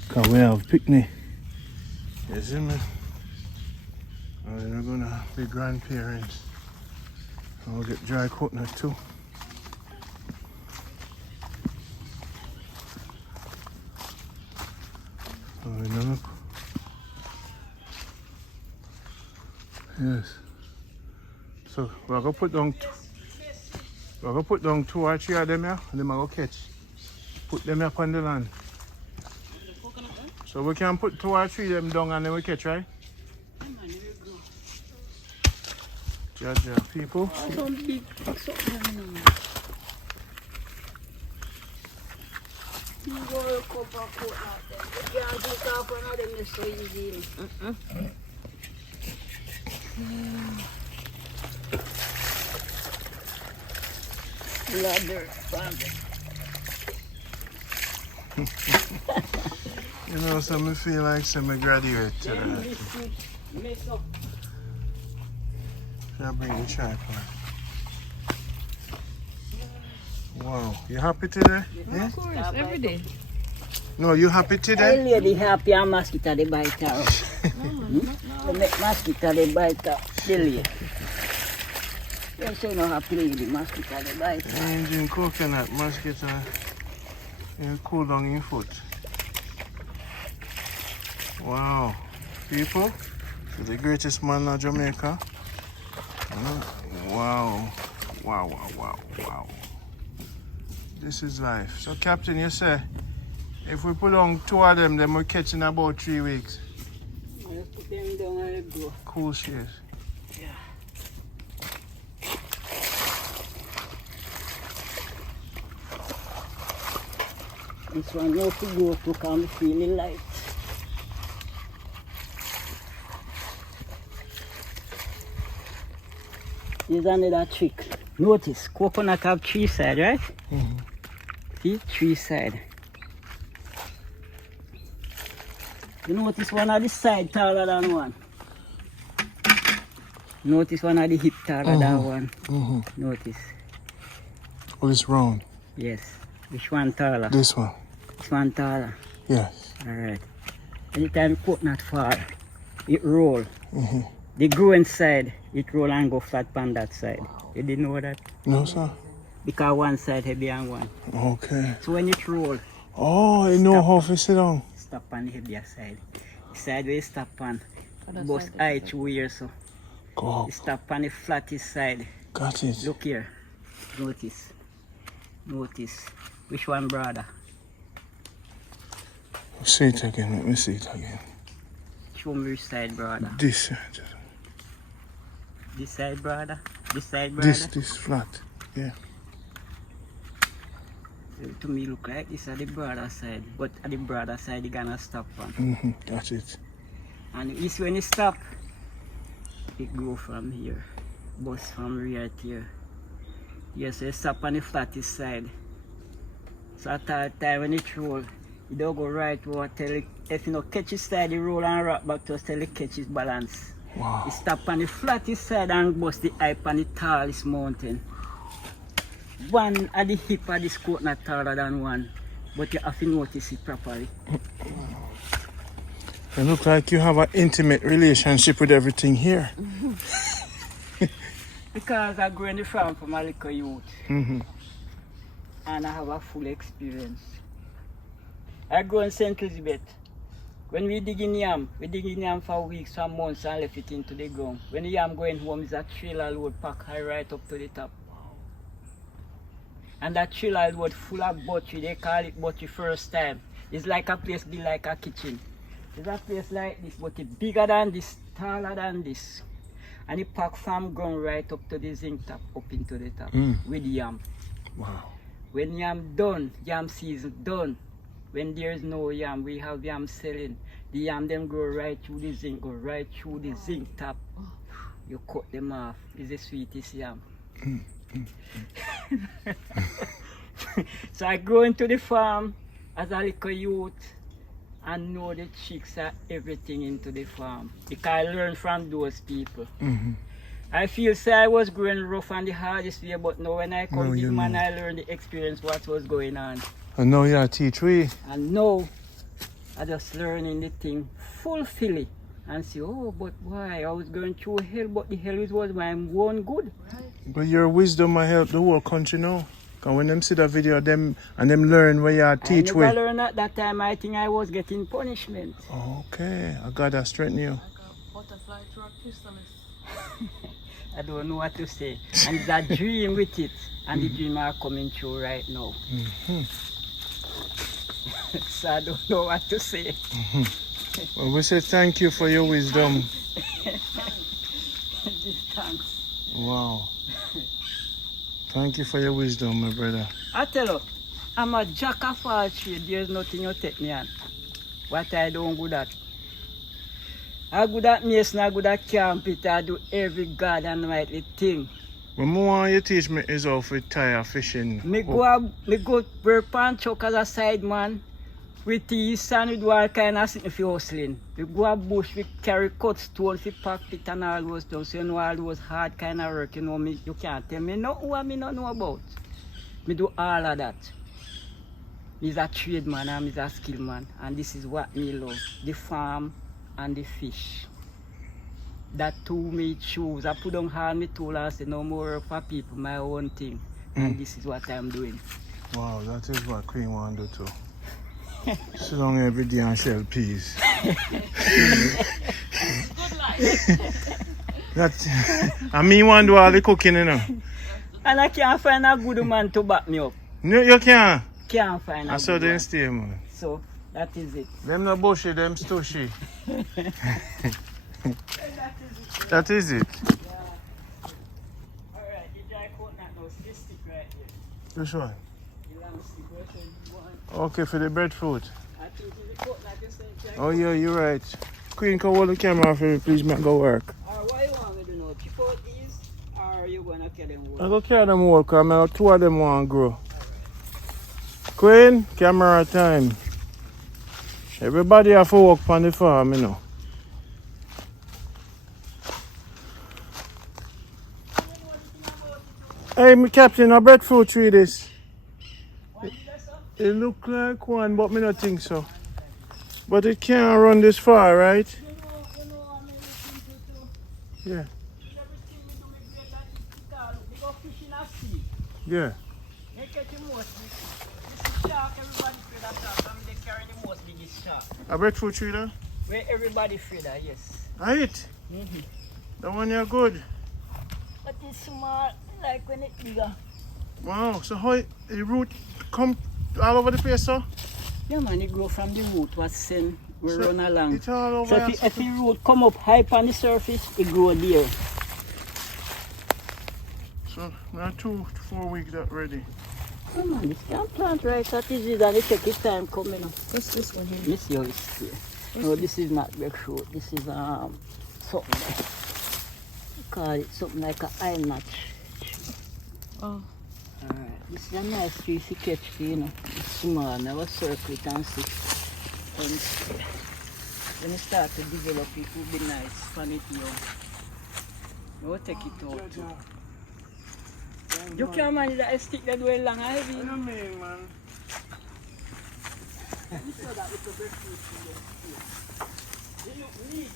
Because we have picnic. You see me? And we're gonna be grandparents. And we'll get dry coconut too. Look. Yes. So we're gonna put down 2 or 3 of them here and then we're gonna catch. Put them up on the land. So we can put 2 or 3 of them down and then we catch, right? Ja, people. Some big you go look up a coconut then. You can't take off one of them, it's so easy. Ladder, You know, so me feel like I graduate today. Mess up. I'll bring the tripod. Wow, you happy today? Yeah? Of course, every day. No, you happy today? Hey lady happy and mosquito they bite her. They make mosquito they bite her. The lady. You say no happy lady, mosquito they bite her. You drink coconut, mosquito, you cool down your foot. Wow, people, you're the greatest man in Jamaica. Wow. This is life. So, Captain, you say if we put on 2 of them, then we'll catch in about 3 weeks. Let's put them down and go. Cool shit. Yeah. This one no to go to because I'm feeling light. Here's another trick. Notice, coconut have 3 sides, right? Mm-hmm. See, 3 sides. You notice one of the side taller than one. Notice one of the hip taller than one. Mm-hmm. Notice. Oh, it's round. Yes. Which one taller? This one. This one taller. Yes. Alright. Anytime coconut fall, it roll. Mm-hmm. The growing side, it roll and go flat on that side. You didn't know that? No, sir. Because one side heavy and one. Okay. So when it roll, Oh, you know how to sit down. stop on the heavier side. The side where you stop on, Other bust side, eye through here so. Go You stop on the flattest side. Got it. Look here. Notice. Notice. Which one, brother? See it again. Let me see it again. Show me which side, brother. This. This side, brother. This side, brother. This flat. Yeah. To me look like this is the brother side. But at the brother side, you gonna stop on. Mm-hmm. That's it. And this when you stop, it go from here. Bust from right here. Yes, you stop on the flattest side. So at that time when it roll, you don't go right over till it, if you know catch his side, you roll and rock back to us till it catch his balance. Wow. You stop on the flattest side and bust the eye on the tallest mountain. One at the hip of this coconut taller than one, but you have to notice it properly. It look like you have an intimate relationship with everything here. Because I grew in the farm from a little youth. Mm-hmm. And I have a full experience. I grew in St. Elizabeth. When we dig in yam, we dig in yam for weeks, for months and left it into the ground. When the yam going home, it's a trailer load pack high right up to the top. And that trailer load full of butchery, they call it butchery first time. It's like a place be like a kitchen. It's a place like this, but it's bigger than this, taller than this. And it pack from ground right up to the zinc top, up into the top, with yam. Wow. When yam done, yam season done. When there's no yam, we have yam selling. The yam them grow right through the zinc, go right through the zinc top. You cut them off. It's the sweetest yam. So I go into the farm as a little youth and know the chicks are everything into the farm. Because I learned from those people. Mm-hmm. I feel say I was growing rough and the hardest way, but now when I come No, big you man, know. I learned the experience what was going on. I know you're a teacher. And now I just learning the thing fulfilly and say, oh, but why? I was going through hell, but the hell was my own good. But your wisdom will help the whole country now. Because when them see the video of them and them learn where you teach I with. never learned at that time. I think I was getting punishment. Okay. I got that strengthen you. Butterfly through a chrysalis. I don't know what to say. And it's a dream with it. And the dream are coming true right now. So I don't know what to say. Well, we say thank you for your wisdom. Thanks. Wow. Thank you for your wisdom, my brother. I tell you, I'm a jack of all trades. There's nothing you take me on. What I don't good at. I good at mason, I good at camp it, I do every God and rightly thing. What I want you to teach me is how to tie fishing. Me go work pan truck as a side man. With teeth and we do all kind of things for hustling. We go a bush, we carry cut stone, we pack it and all those things. So you know all those hard kind of work, you know me, you can't tell me nothing what me don't know about. Me do all of that. Me's a trade man and me's a skill man. And this is what me love. The farm and the fish. That two me choose. I put on all my tool and say no more work for people, my own thing. And this is what I'm doing. Wow, that is what Queen want to do too. Sit down every day and shell peas. I mean, want to do all the cooking, you know. And I can't find a good man to back me up. No, you can't. Can't find a I saw good them one. stay, man. So, that is it. Them no bushy, them stushy. That is it. Alright, the dry coconut now, this stick right here. Which one? The long stick right here. Okay, for the breadfruit. I think it's a cut like you said. Oh yeah, you're right. Queen, can hold the camera for me, please, man, go work. What you want me to know? Chip out these, or are you gonna kill them I all? go carry them all, because two of them want to grow. Queen, camera time. Everybody have to work on the farm, you know. Hey, my captain, a breadfruit tree this. It look like one, but me not think so. But it can't run this far, right? You know what I'm looking to Yeah, everything we do, we get that we go fishing at sea. yeah. They catch the most. This is shark, everybody afraid of shark. I mean, they carry the most biggest shark. A breadfruit tree there? Where everybody afraid of, yes. Right. That one you're good. But it's small, like when it's bigger. Wow, so how the root come all over the place, sir? Yeah, man, it grow from the root, what's send, we So run along. it's all over So here, if the root come up high on the surface, it grow there. So now 2 to 4 weeks that ready. Yeah, man, this can plant right at easy and it take its time coming up. What's this one here? Let me see how it's here. No, this is not breadfruit. This is something. We call it something like an eye notch. Oh. Alright, this is a nice tree to catch, you know. It's small, never circle it and see. When it start to develop, it will be nice, fan it young. We'll take it out too. You can't manage that stick that way long, heavy. What do you mean, man? You saw that with the breadfruit tree. It look neat.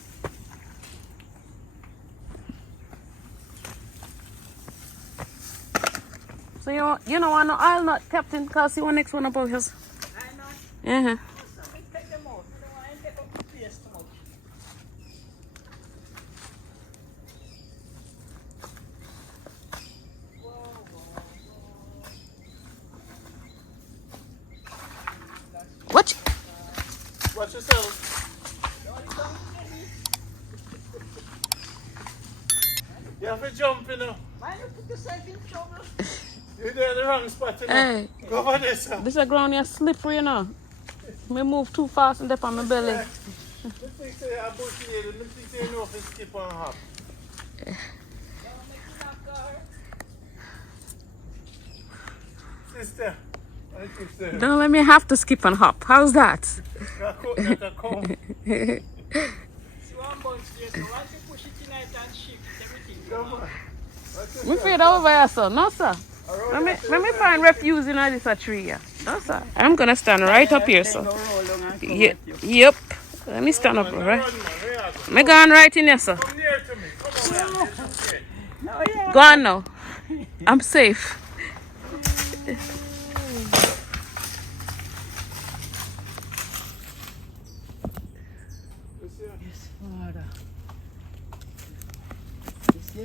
So you know what? I'll not, Captain, because you want next one about his. I know. Uh-huh. So we take them out. We don't want to take up the place too much. Watch. Watch yourself. You have to jump, you know. Why you put yourself in trouble? You're there in the wrong spot, you know. Hey, Go over there, sir. this is ground here slippery, you know. Me move too fast and dip on my belly. I think say a bush here, I think say you know if you skip and hop. Sister, I think so. Don't let me have to skip and hop. How's that? That comb. See one bunch there, so once you push it tonight and shift, everything Come on. Me afraid over here, sir. No, sir. Let me find refuge in this tree here. No, sir. I'm going to stand right up here, sir. Yep. Let me stand up, right? I'm going right in here, sir. Come near to me. Come on, man. Go on now. I'm safe. Yes, Father.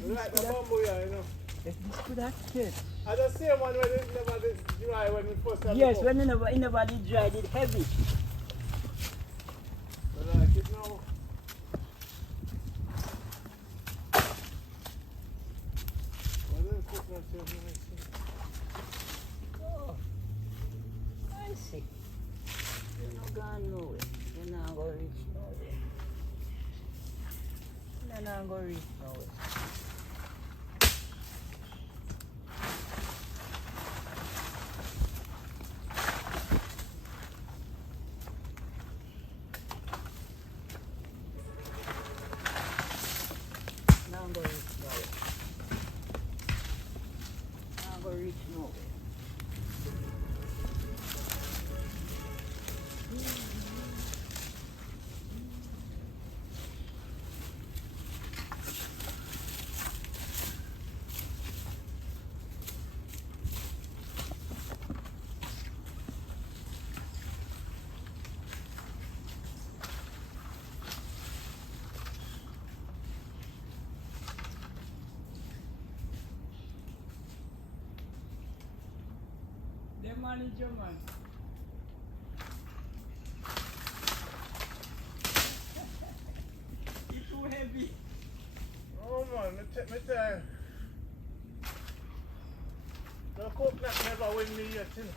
Like the bamboo here, you know. This could have kid. I just say one when it never dry when we first have Yes, the when it never did dry, it heavy. But like it now. Well, then coconut here, nice. Oh, fancy. You're not going nowhere. You're not going to reach nowhere. You're not going to reach nowhere. Not going to reach nowhere. Not going to reach nowhere. The manager, man. It's too heavy. Oh man, me take my time. The coconut never win me yet, you know.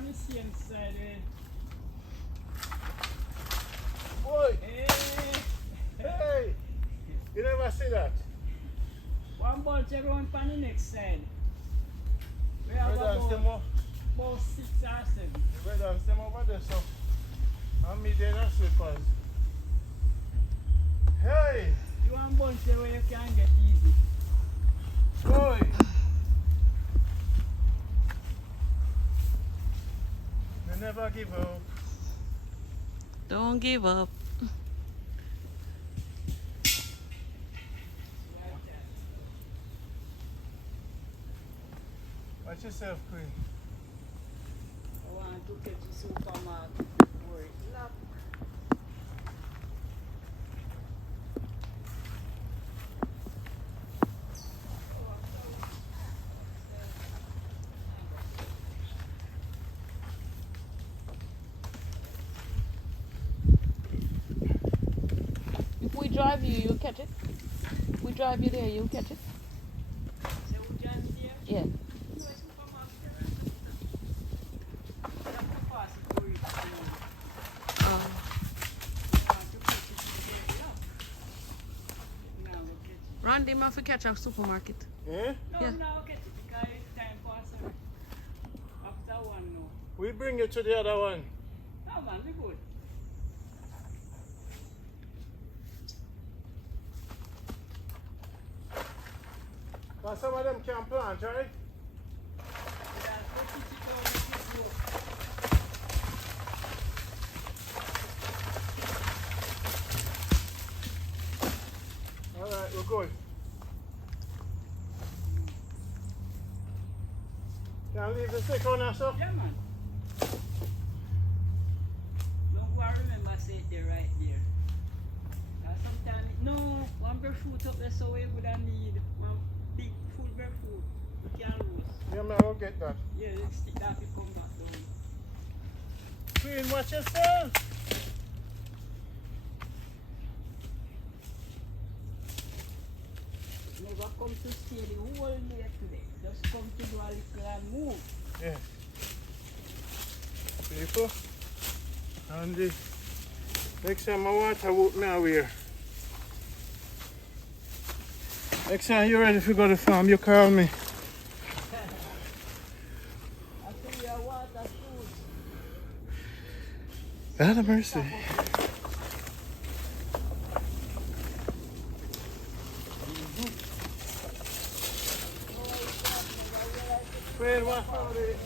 on the same side. Boy, Hey, hey, you never see that? one bunch around on the next side. We have Brother, about, some more. about 6 or 7. Brother, some over there, so. I'm me there, not slippers. Hey, You want bunch where you can get easy. boy. You never give up. Don't give up. Watch yourself, Queen. I want to get to supermarket before it lock. If we drive you, you'll catch it. If we drive you there, you'll catch it. So we just here. Yeah. You a supermarket. You have to pass it for it. You Um, want to put it in there. Now we'll get it. Randy, I have to catch a supermarket. Eh? No, Yeah. now we'll get it because it's time pass already. After one now. We bring you to the other one. No man, we good. Cause some of them can plant, right? We just put it down with this rope. Alright, we're good. Can leave the stick on us, sir? Yeah man. Don't go and remember say it there right there. And sometimes no, one breadfruit up there so we would need one big full breadfruit. We can roast. Yeah, man, we'll get that. Yeah, let's stick that we come back down. Queen, watch yourself. Never come to stay the whole day today. Just come to do a little and move. Yeah. People. And the next time I want to walk me away. Next time you're ready to go to the farm, you call me. I tell you water food. God have mercy. Queen, what found it?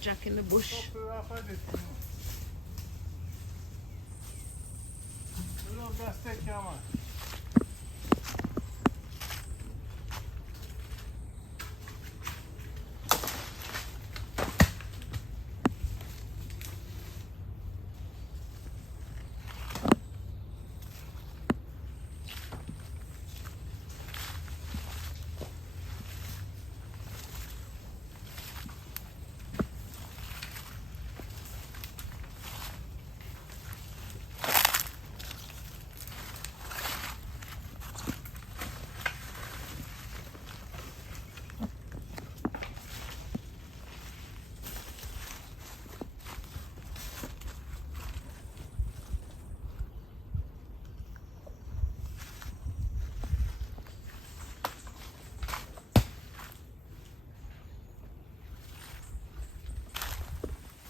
Jack in the bush. You love that steak, yeah, man.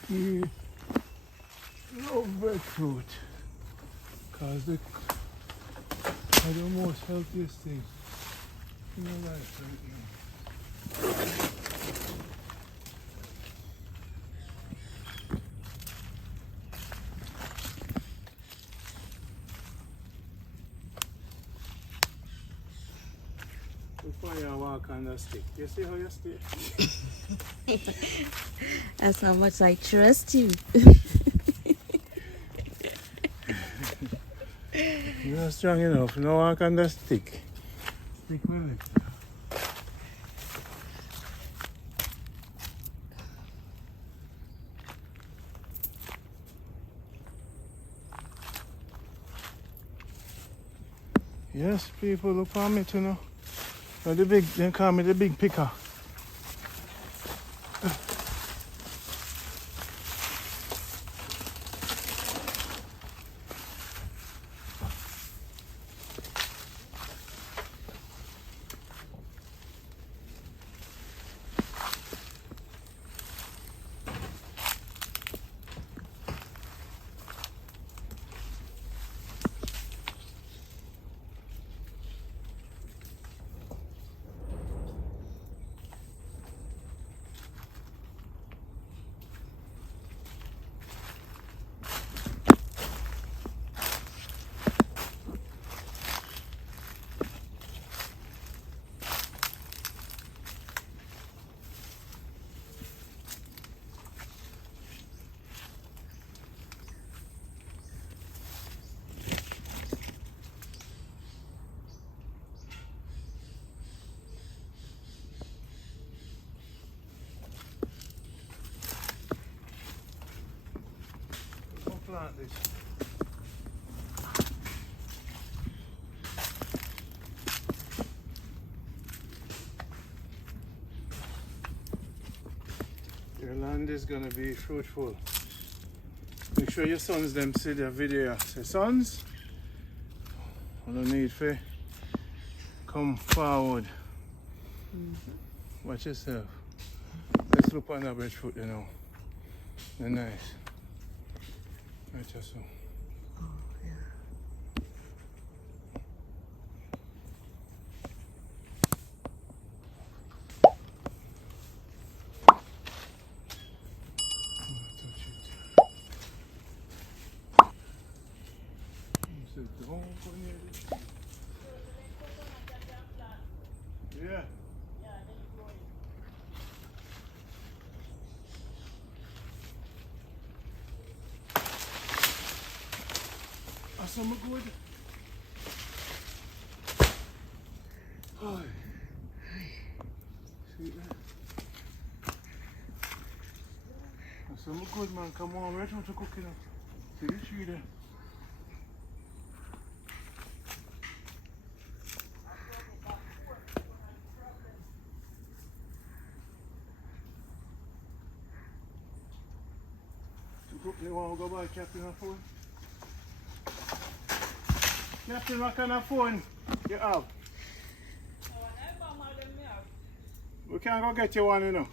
We love breadfruit because they are the most healthiest thing in your life right now. Why you walk on the stick? You see how you stay? That's how much I trust you. You're not strong enough. No walk on the stick. Stick with it. Yes, people look for me to know. They call me the big picker. Plant this. Your land is gonna be fruitful. Make sure your sons them see the video. Say, sons, I don't need for come forward. Watch yourself. Let's look on the breadfruit, you know. They're nice. Right, just so. Yeah. Some good. Hi. See that? Some good, man. Come on, we're trying to cook it up. See the tree there. You want to go buy Captain a phone? Captain, what kind of phone you have? We can go get you one, you know.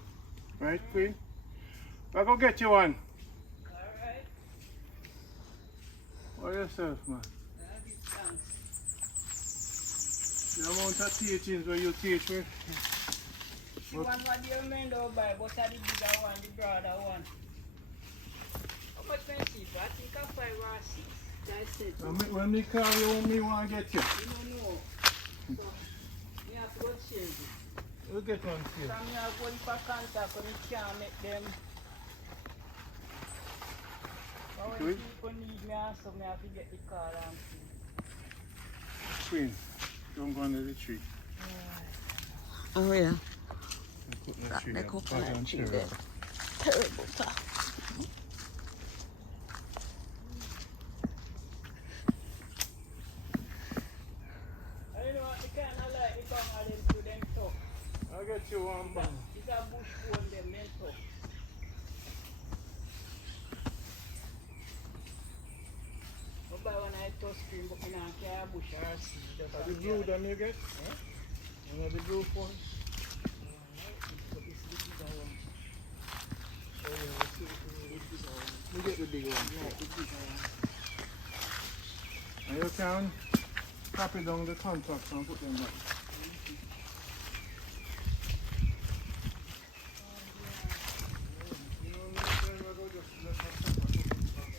Right, Queen? We'll go get you one. Alright. For yourself, man. The amount of teachings where you teach me. The one what you mean to buy, but I the bigger one, the broader one. How much expensive? I think I 5 or 6. That's it. When me call you, me want to get you. You don't know. So, me have to go change it. We'll get one for you. So, me have going for contact and you can't make them. But when people need me, so me have to get the car and see. Queen, don't go under the tree. Oh yeah. Put the Got tree the down. coconut tree there. Terrible talk. I don't know what the kind of like the tongue of them to them tough. I'll get you one bag. It's a bush phone them men tough. I buy one I touch screen but I don't carry a bush or a seed. Are the blue them you get? One of the blue phones? But this is the bigger one. Oh yeah, let's see the bigger one. We get the bigger one. Yeah, the bigger one. And you can copy down the contacts and put them back. You know, next time I go just let my pepper come back.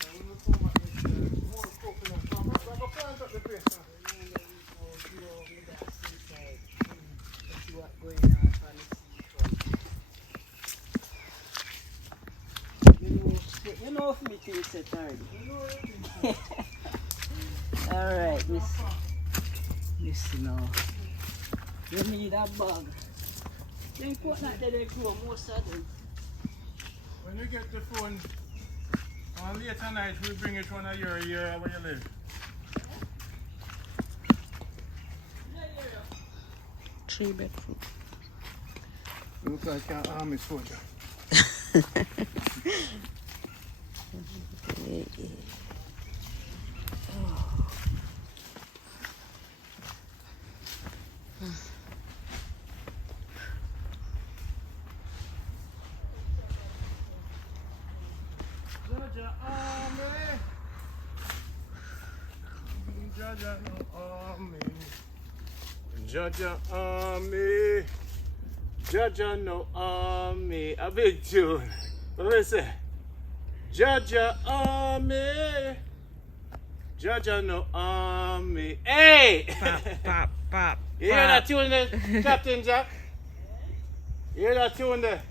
And when we come back next time, more coconut. So I go plant up the place. You know, with that seaside. going on from the seafront. You know if me till set already. Alright, listen now. You need a bag. Then coconut they grow most of them. When you get the phone, later night we'll bring it one of your area where you live. 3 bedroom. Look like an army soldier. Jaja army. Jaja no army. Jaja army. Jaja no army. A big tune. What do I say? Jaja army. Jaja no army. Hey! Pop, pop. You hear that tune there, Captain Jack? You hear that tune there?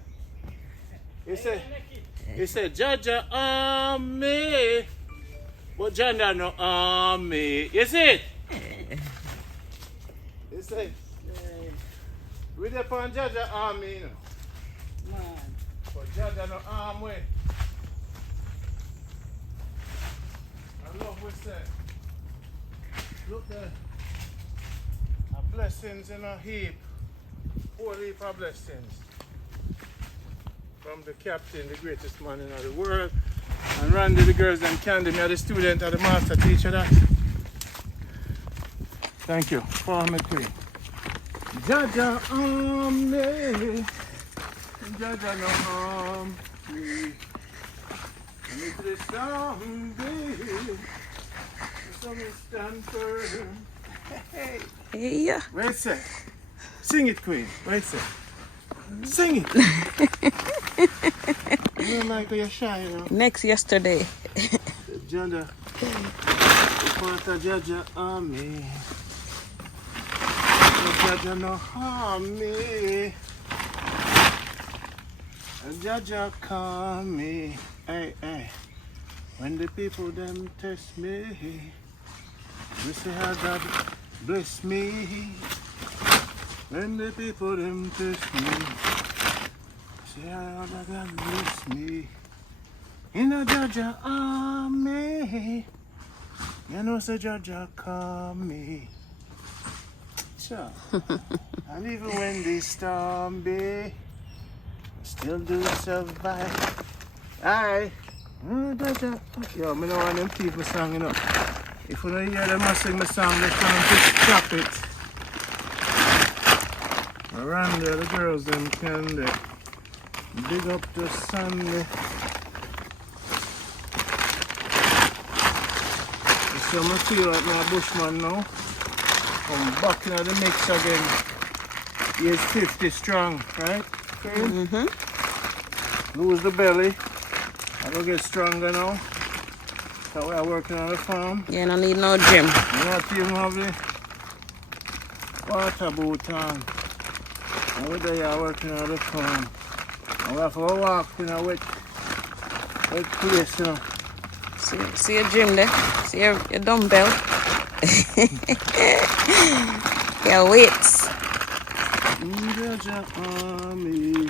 He said, Jaja army. But Jaja no army. You see it? You see? We there for Jaja army, you know. Man. But Jaja no army. I love what say. Look there. A blessings in a heap. 4 heap of blessings. From the captain, the greatest man in the world. And Randy, the girls, and Candy, me are the student and the master teacher that. Thank you. For me queen. Jaja army. Jaja no army. And if the storm be, the sun will stand firm. Hey. Yeah. Wait a sec. Sing it, queen. Wait a sec. Sing it. You don't like you're shy, you know. Next yesterday. Jaja. Part of Jaja army. Jaja no harm me. Jaja call me. Hey, hey. When the people them test me, they say how God bless me. When the people them test me, say how God bless me. In a Jaja army, you know say Jaja call me. Sure. And even when the storm be, still do survive. Aye. Jaja. Yo, me know one of them people song, you know. If you don't hear them sing my song, they can't just stop it. Around there, the girls them can they big up the Sunday. So I feel like my bushman now. I'm back in the mix again. He is 50 strong, right? Okay. Mm-hmm. Lose the belly. I will get stronger now. So we are working on the farm. You don't need no gym. You not even have the water boot on. And we're there working on the farm. And we have to walk in a wet place, you know. See your gym there? See your dumbbell? Your weights. Jaja army.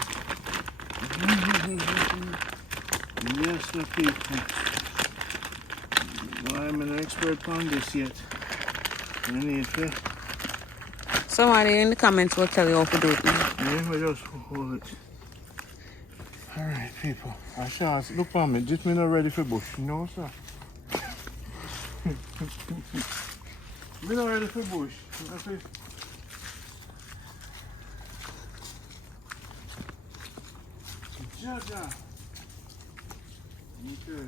Yes, the people. Well, I'm an expert on this yet. I need to. Somebody in the comments will tell you how to do it now. Yeah, we just hold it. Alright, people. I shall look for me. Just me not ready for bush. No, sir. Me not ready for bush. That's it. Jaja. Okay.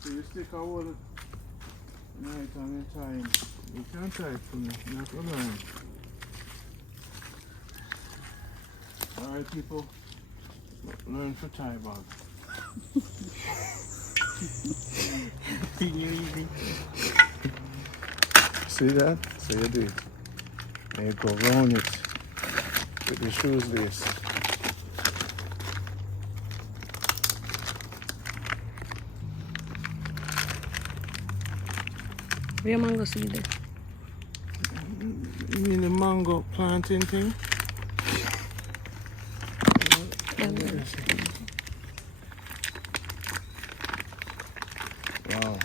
So you stick a whole night on your time. You can't type for me. You're not gonna learn. Alright, people. Learn for tie bag. See that? So you do it. And you go round it. with the shoes lace. Where mango seed there? You mean the mango planting thing? Wow.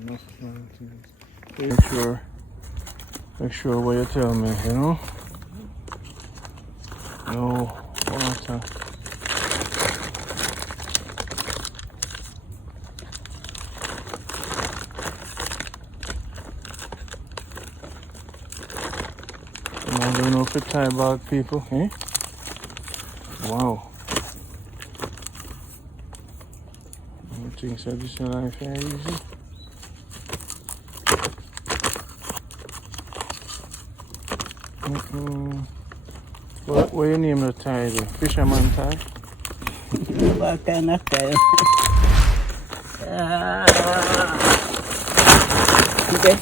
Enough plantings. Make sure what you tell me, you know? No water. I don't know if it's Thai bag people, eh? Wow. I think so. This is life very easy. What you name the Thai? The fisherman Thai? What kind of Thai? Okay.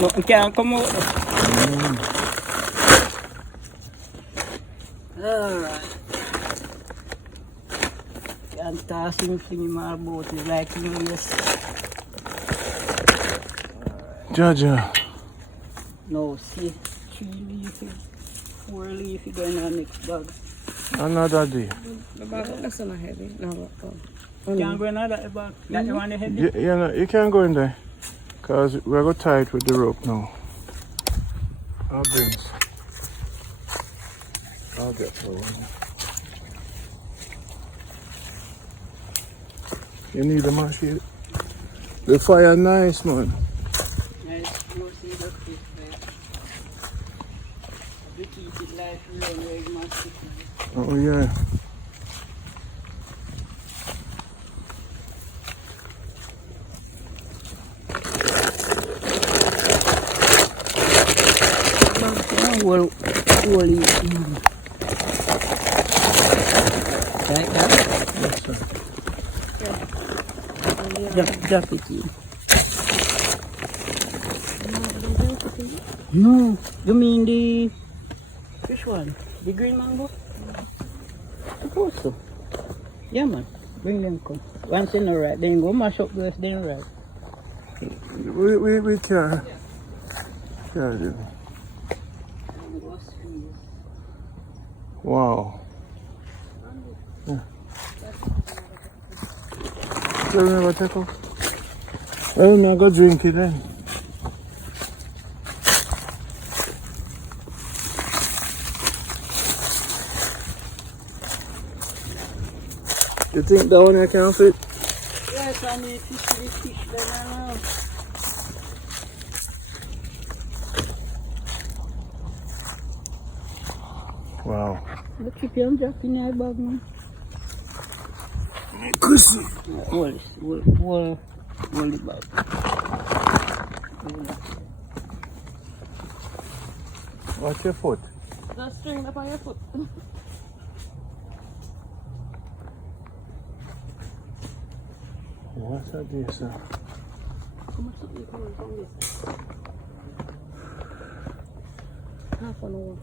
No, you can't come out. Alright. Can't toss him in my boat. It's like yes. Jaja. No, see, 3 leafy, 4 leafy going on next bag. Another day. The bag, that's not heavy. No, Can't go in that bag. That the one heavy? Yeah, no, you can't go in there. Because we're going to tie it with the rope now. I'll bring. I'll get the one. You need a machine. The fire nice, man. Nice, you see the fish there. You keep it like real very much. Oh, yeah. Holy. Like that? Yes, sir. Drop it in. No, you mean the which one? The green mango? Suppose so. Yeah, man. Bring them come. Once in a right, then go mash up this, then right. We can't. Can't do. Wow. Yeah. So we never take off. Oh, now go drink it then. You think that one I can fit? Yes, I need fish there now. Wow. Look, keep your drop in your bag, man. Kusi. Hold the bag. Watch your foot. The string up on your foot. What's that there, sir? How much something coming from this? Half an hour.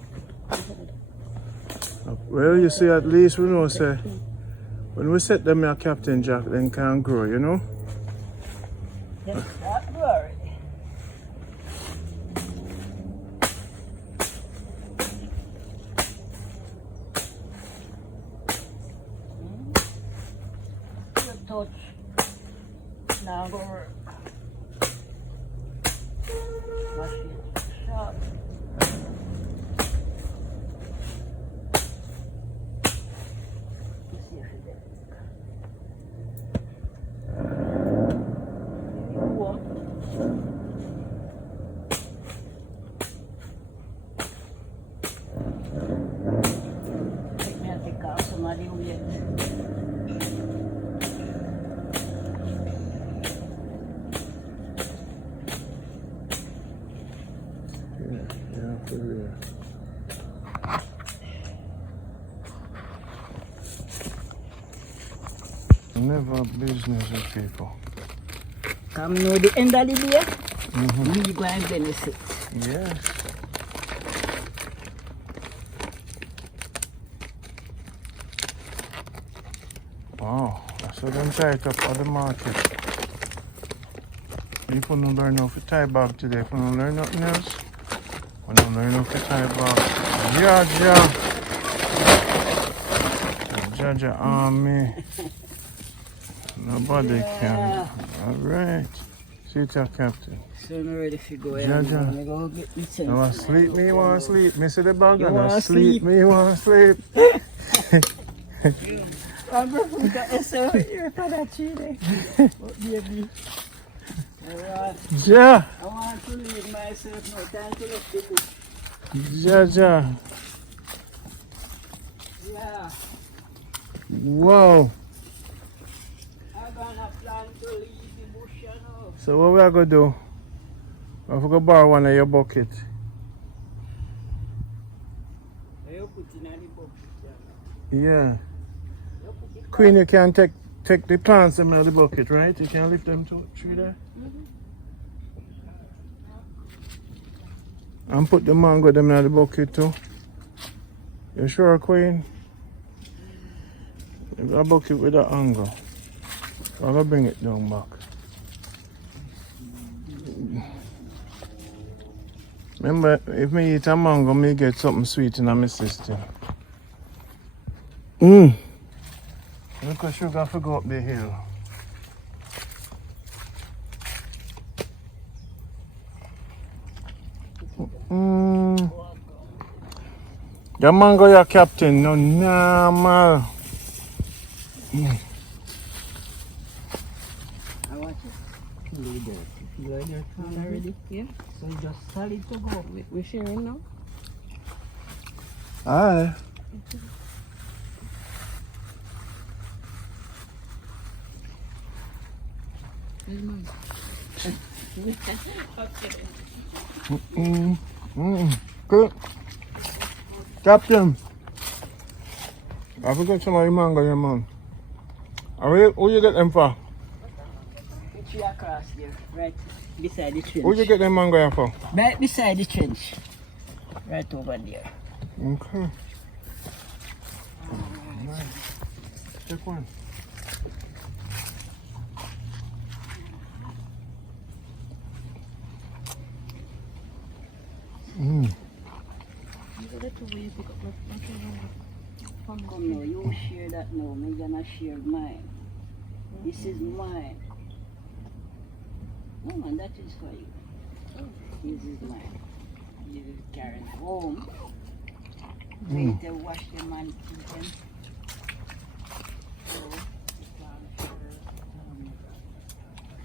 Well, you see, at least we know, say, when we set them here, Captain Jack, then can grow, you know? Yes, that worry. Good touch. Now go work. Machine sharp. Let's see if it does. Take me and take out somebody who yet. Yeah. Never business with people. Come know the end of the day, we go and benefit. Yes. Wow, that's what them tight up at the market. People don't learn how to tie bag today. If you don't learn nothing else, we don't learn how to tie bag. Jaja army. Nobody can. Alright. See it, Captain. So I'm ready to go. Jaja. I'm go get me You want to sleep? Me want to sleep. Me see the bag You and wanna I sleep. sleep? Me want to sleep. I'm going to get so here for that chile. Baby. Ja. I want to leave myself no time to look the book. Jaja. Yeah. Wow. I'm gonna plan to leave the bush, you know. So what we are going to do? I'm going to borrow one of your bucket. You put in the bucket, Yeah. Queen, you can take the plants them out of the bucket, right? You can lift them to tree there. And put the mango them in the bucket too. You sure, Queen? You got a bucket with that angle. I'm gonna bring it down back. Remember, if me eat a mango, me get something sweet in my system. Look at sugar for go up the hill. The mango, your captain, no normal. I want it. Lay there. You are your can already? Yeah. So you just tell it to go. We're sharing now. Aye. Good. Captain, I forgot some of your mango, your man. Who you get them for? The tree across there, right beside the trench. Who you get them mango here for? Right beside the trench. Right over there. Okay. Nice. Take one. Come now, you share that now. I'm gonna share mine. This is mine. No man, that is for you. This is mine. You will carry it home. Wait to wash them and keep them.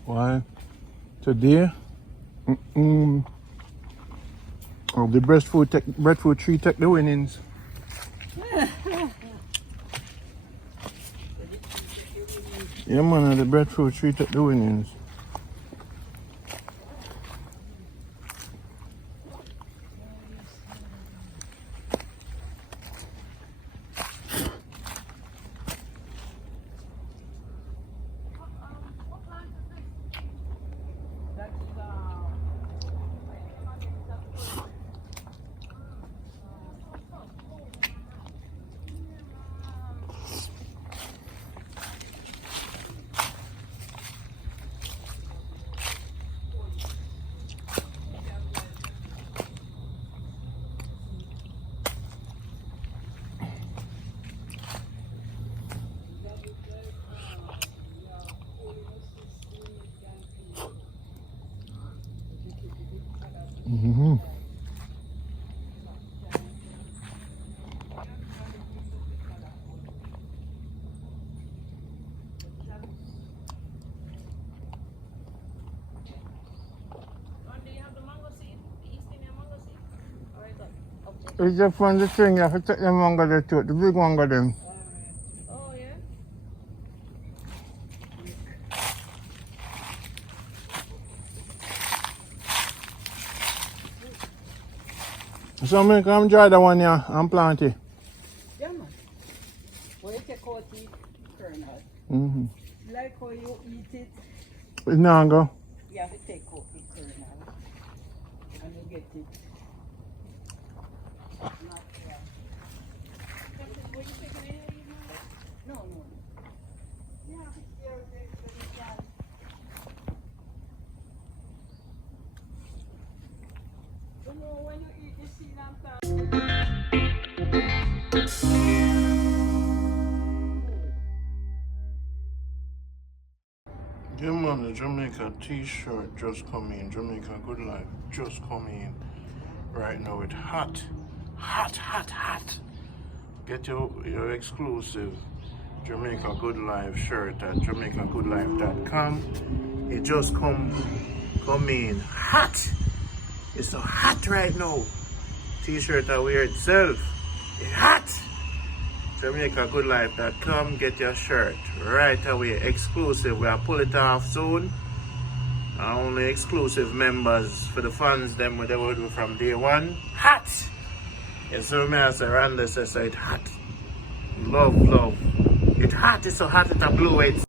Why? Today, oh, the breadfruit tree take the winnings. Yeah, man, the breadfruit tree take the winnings. It's just from the string, you have to take them mango there too, the big mango them. Oh, yeah? So me come dry that one here and plant it. Yeah, man. When you take out the kernel. Mm-hmm. Like how you eat it, It's now go. you have to take out the kernel. And you get it. Not raw. No, no. You have to stir it when it's done. You know when you eat the seed and plant. Yeah, man, the Jamaica t-shirt just come in. Jamaica Good Life just come in. Right now it's hot. Hot, hot, hot. Get your exclusive Jamaica Good Life shirt at jamaicagoodlife.com. It just come in hot. It's so hot right now. T-shirt I wear itself. It's hot. JamaicaGoodLife.com. Get your shirt right away. Exclusive. We'll pull it off soon. Only exclusive members for the fans. Them what they will do from day one. Hot. Yes, so me I say Randy says so it's hot. Love. It's hot. It's so hot. It's a blue. It's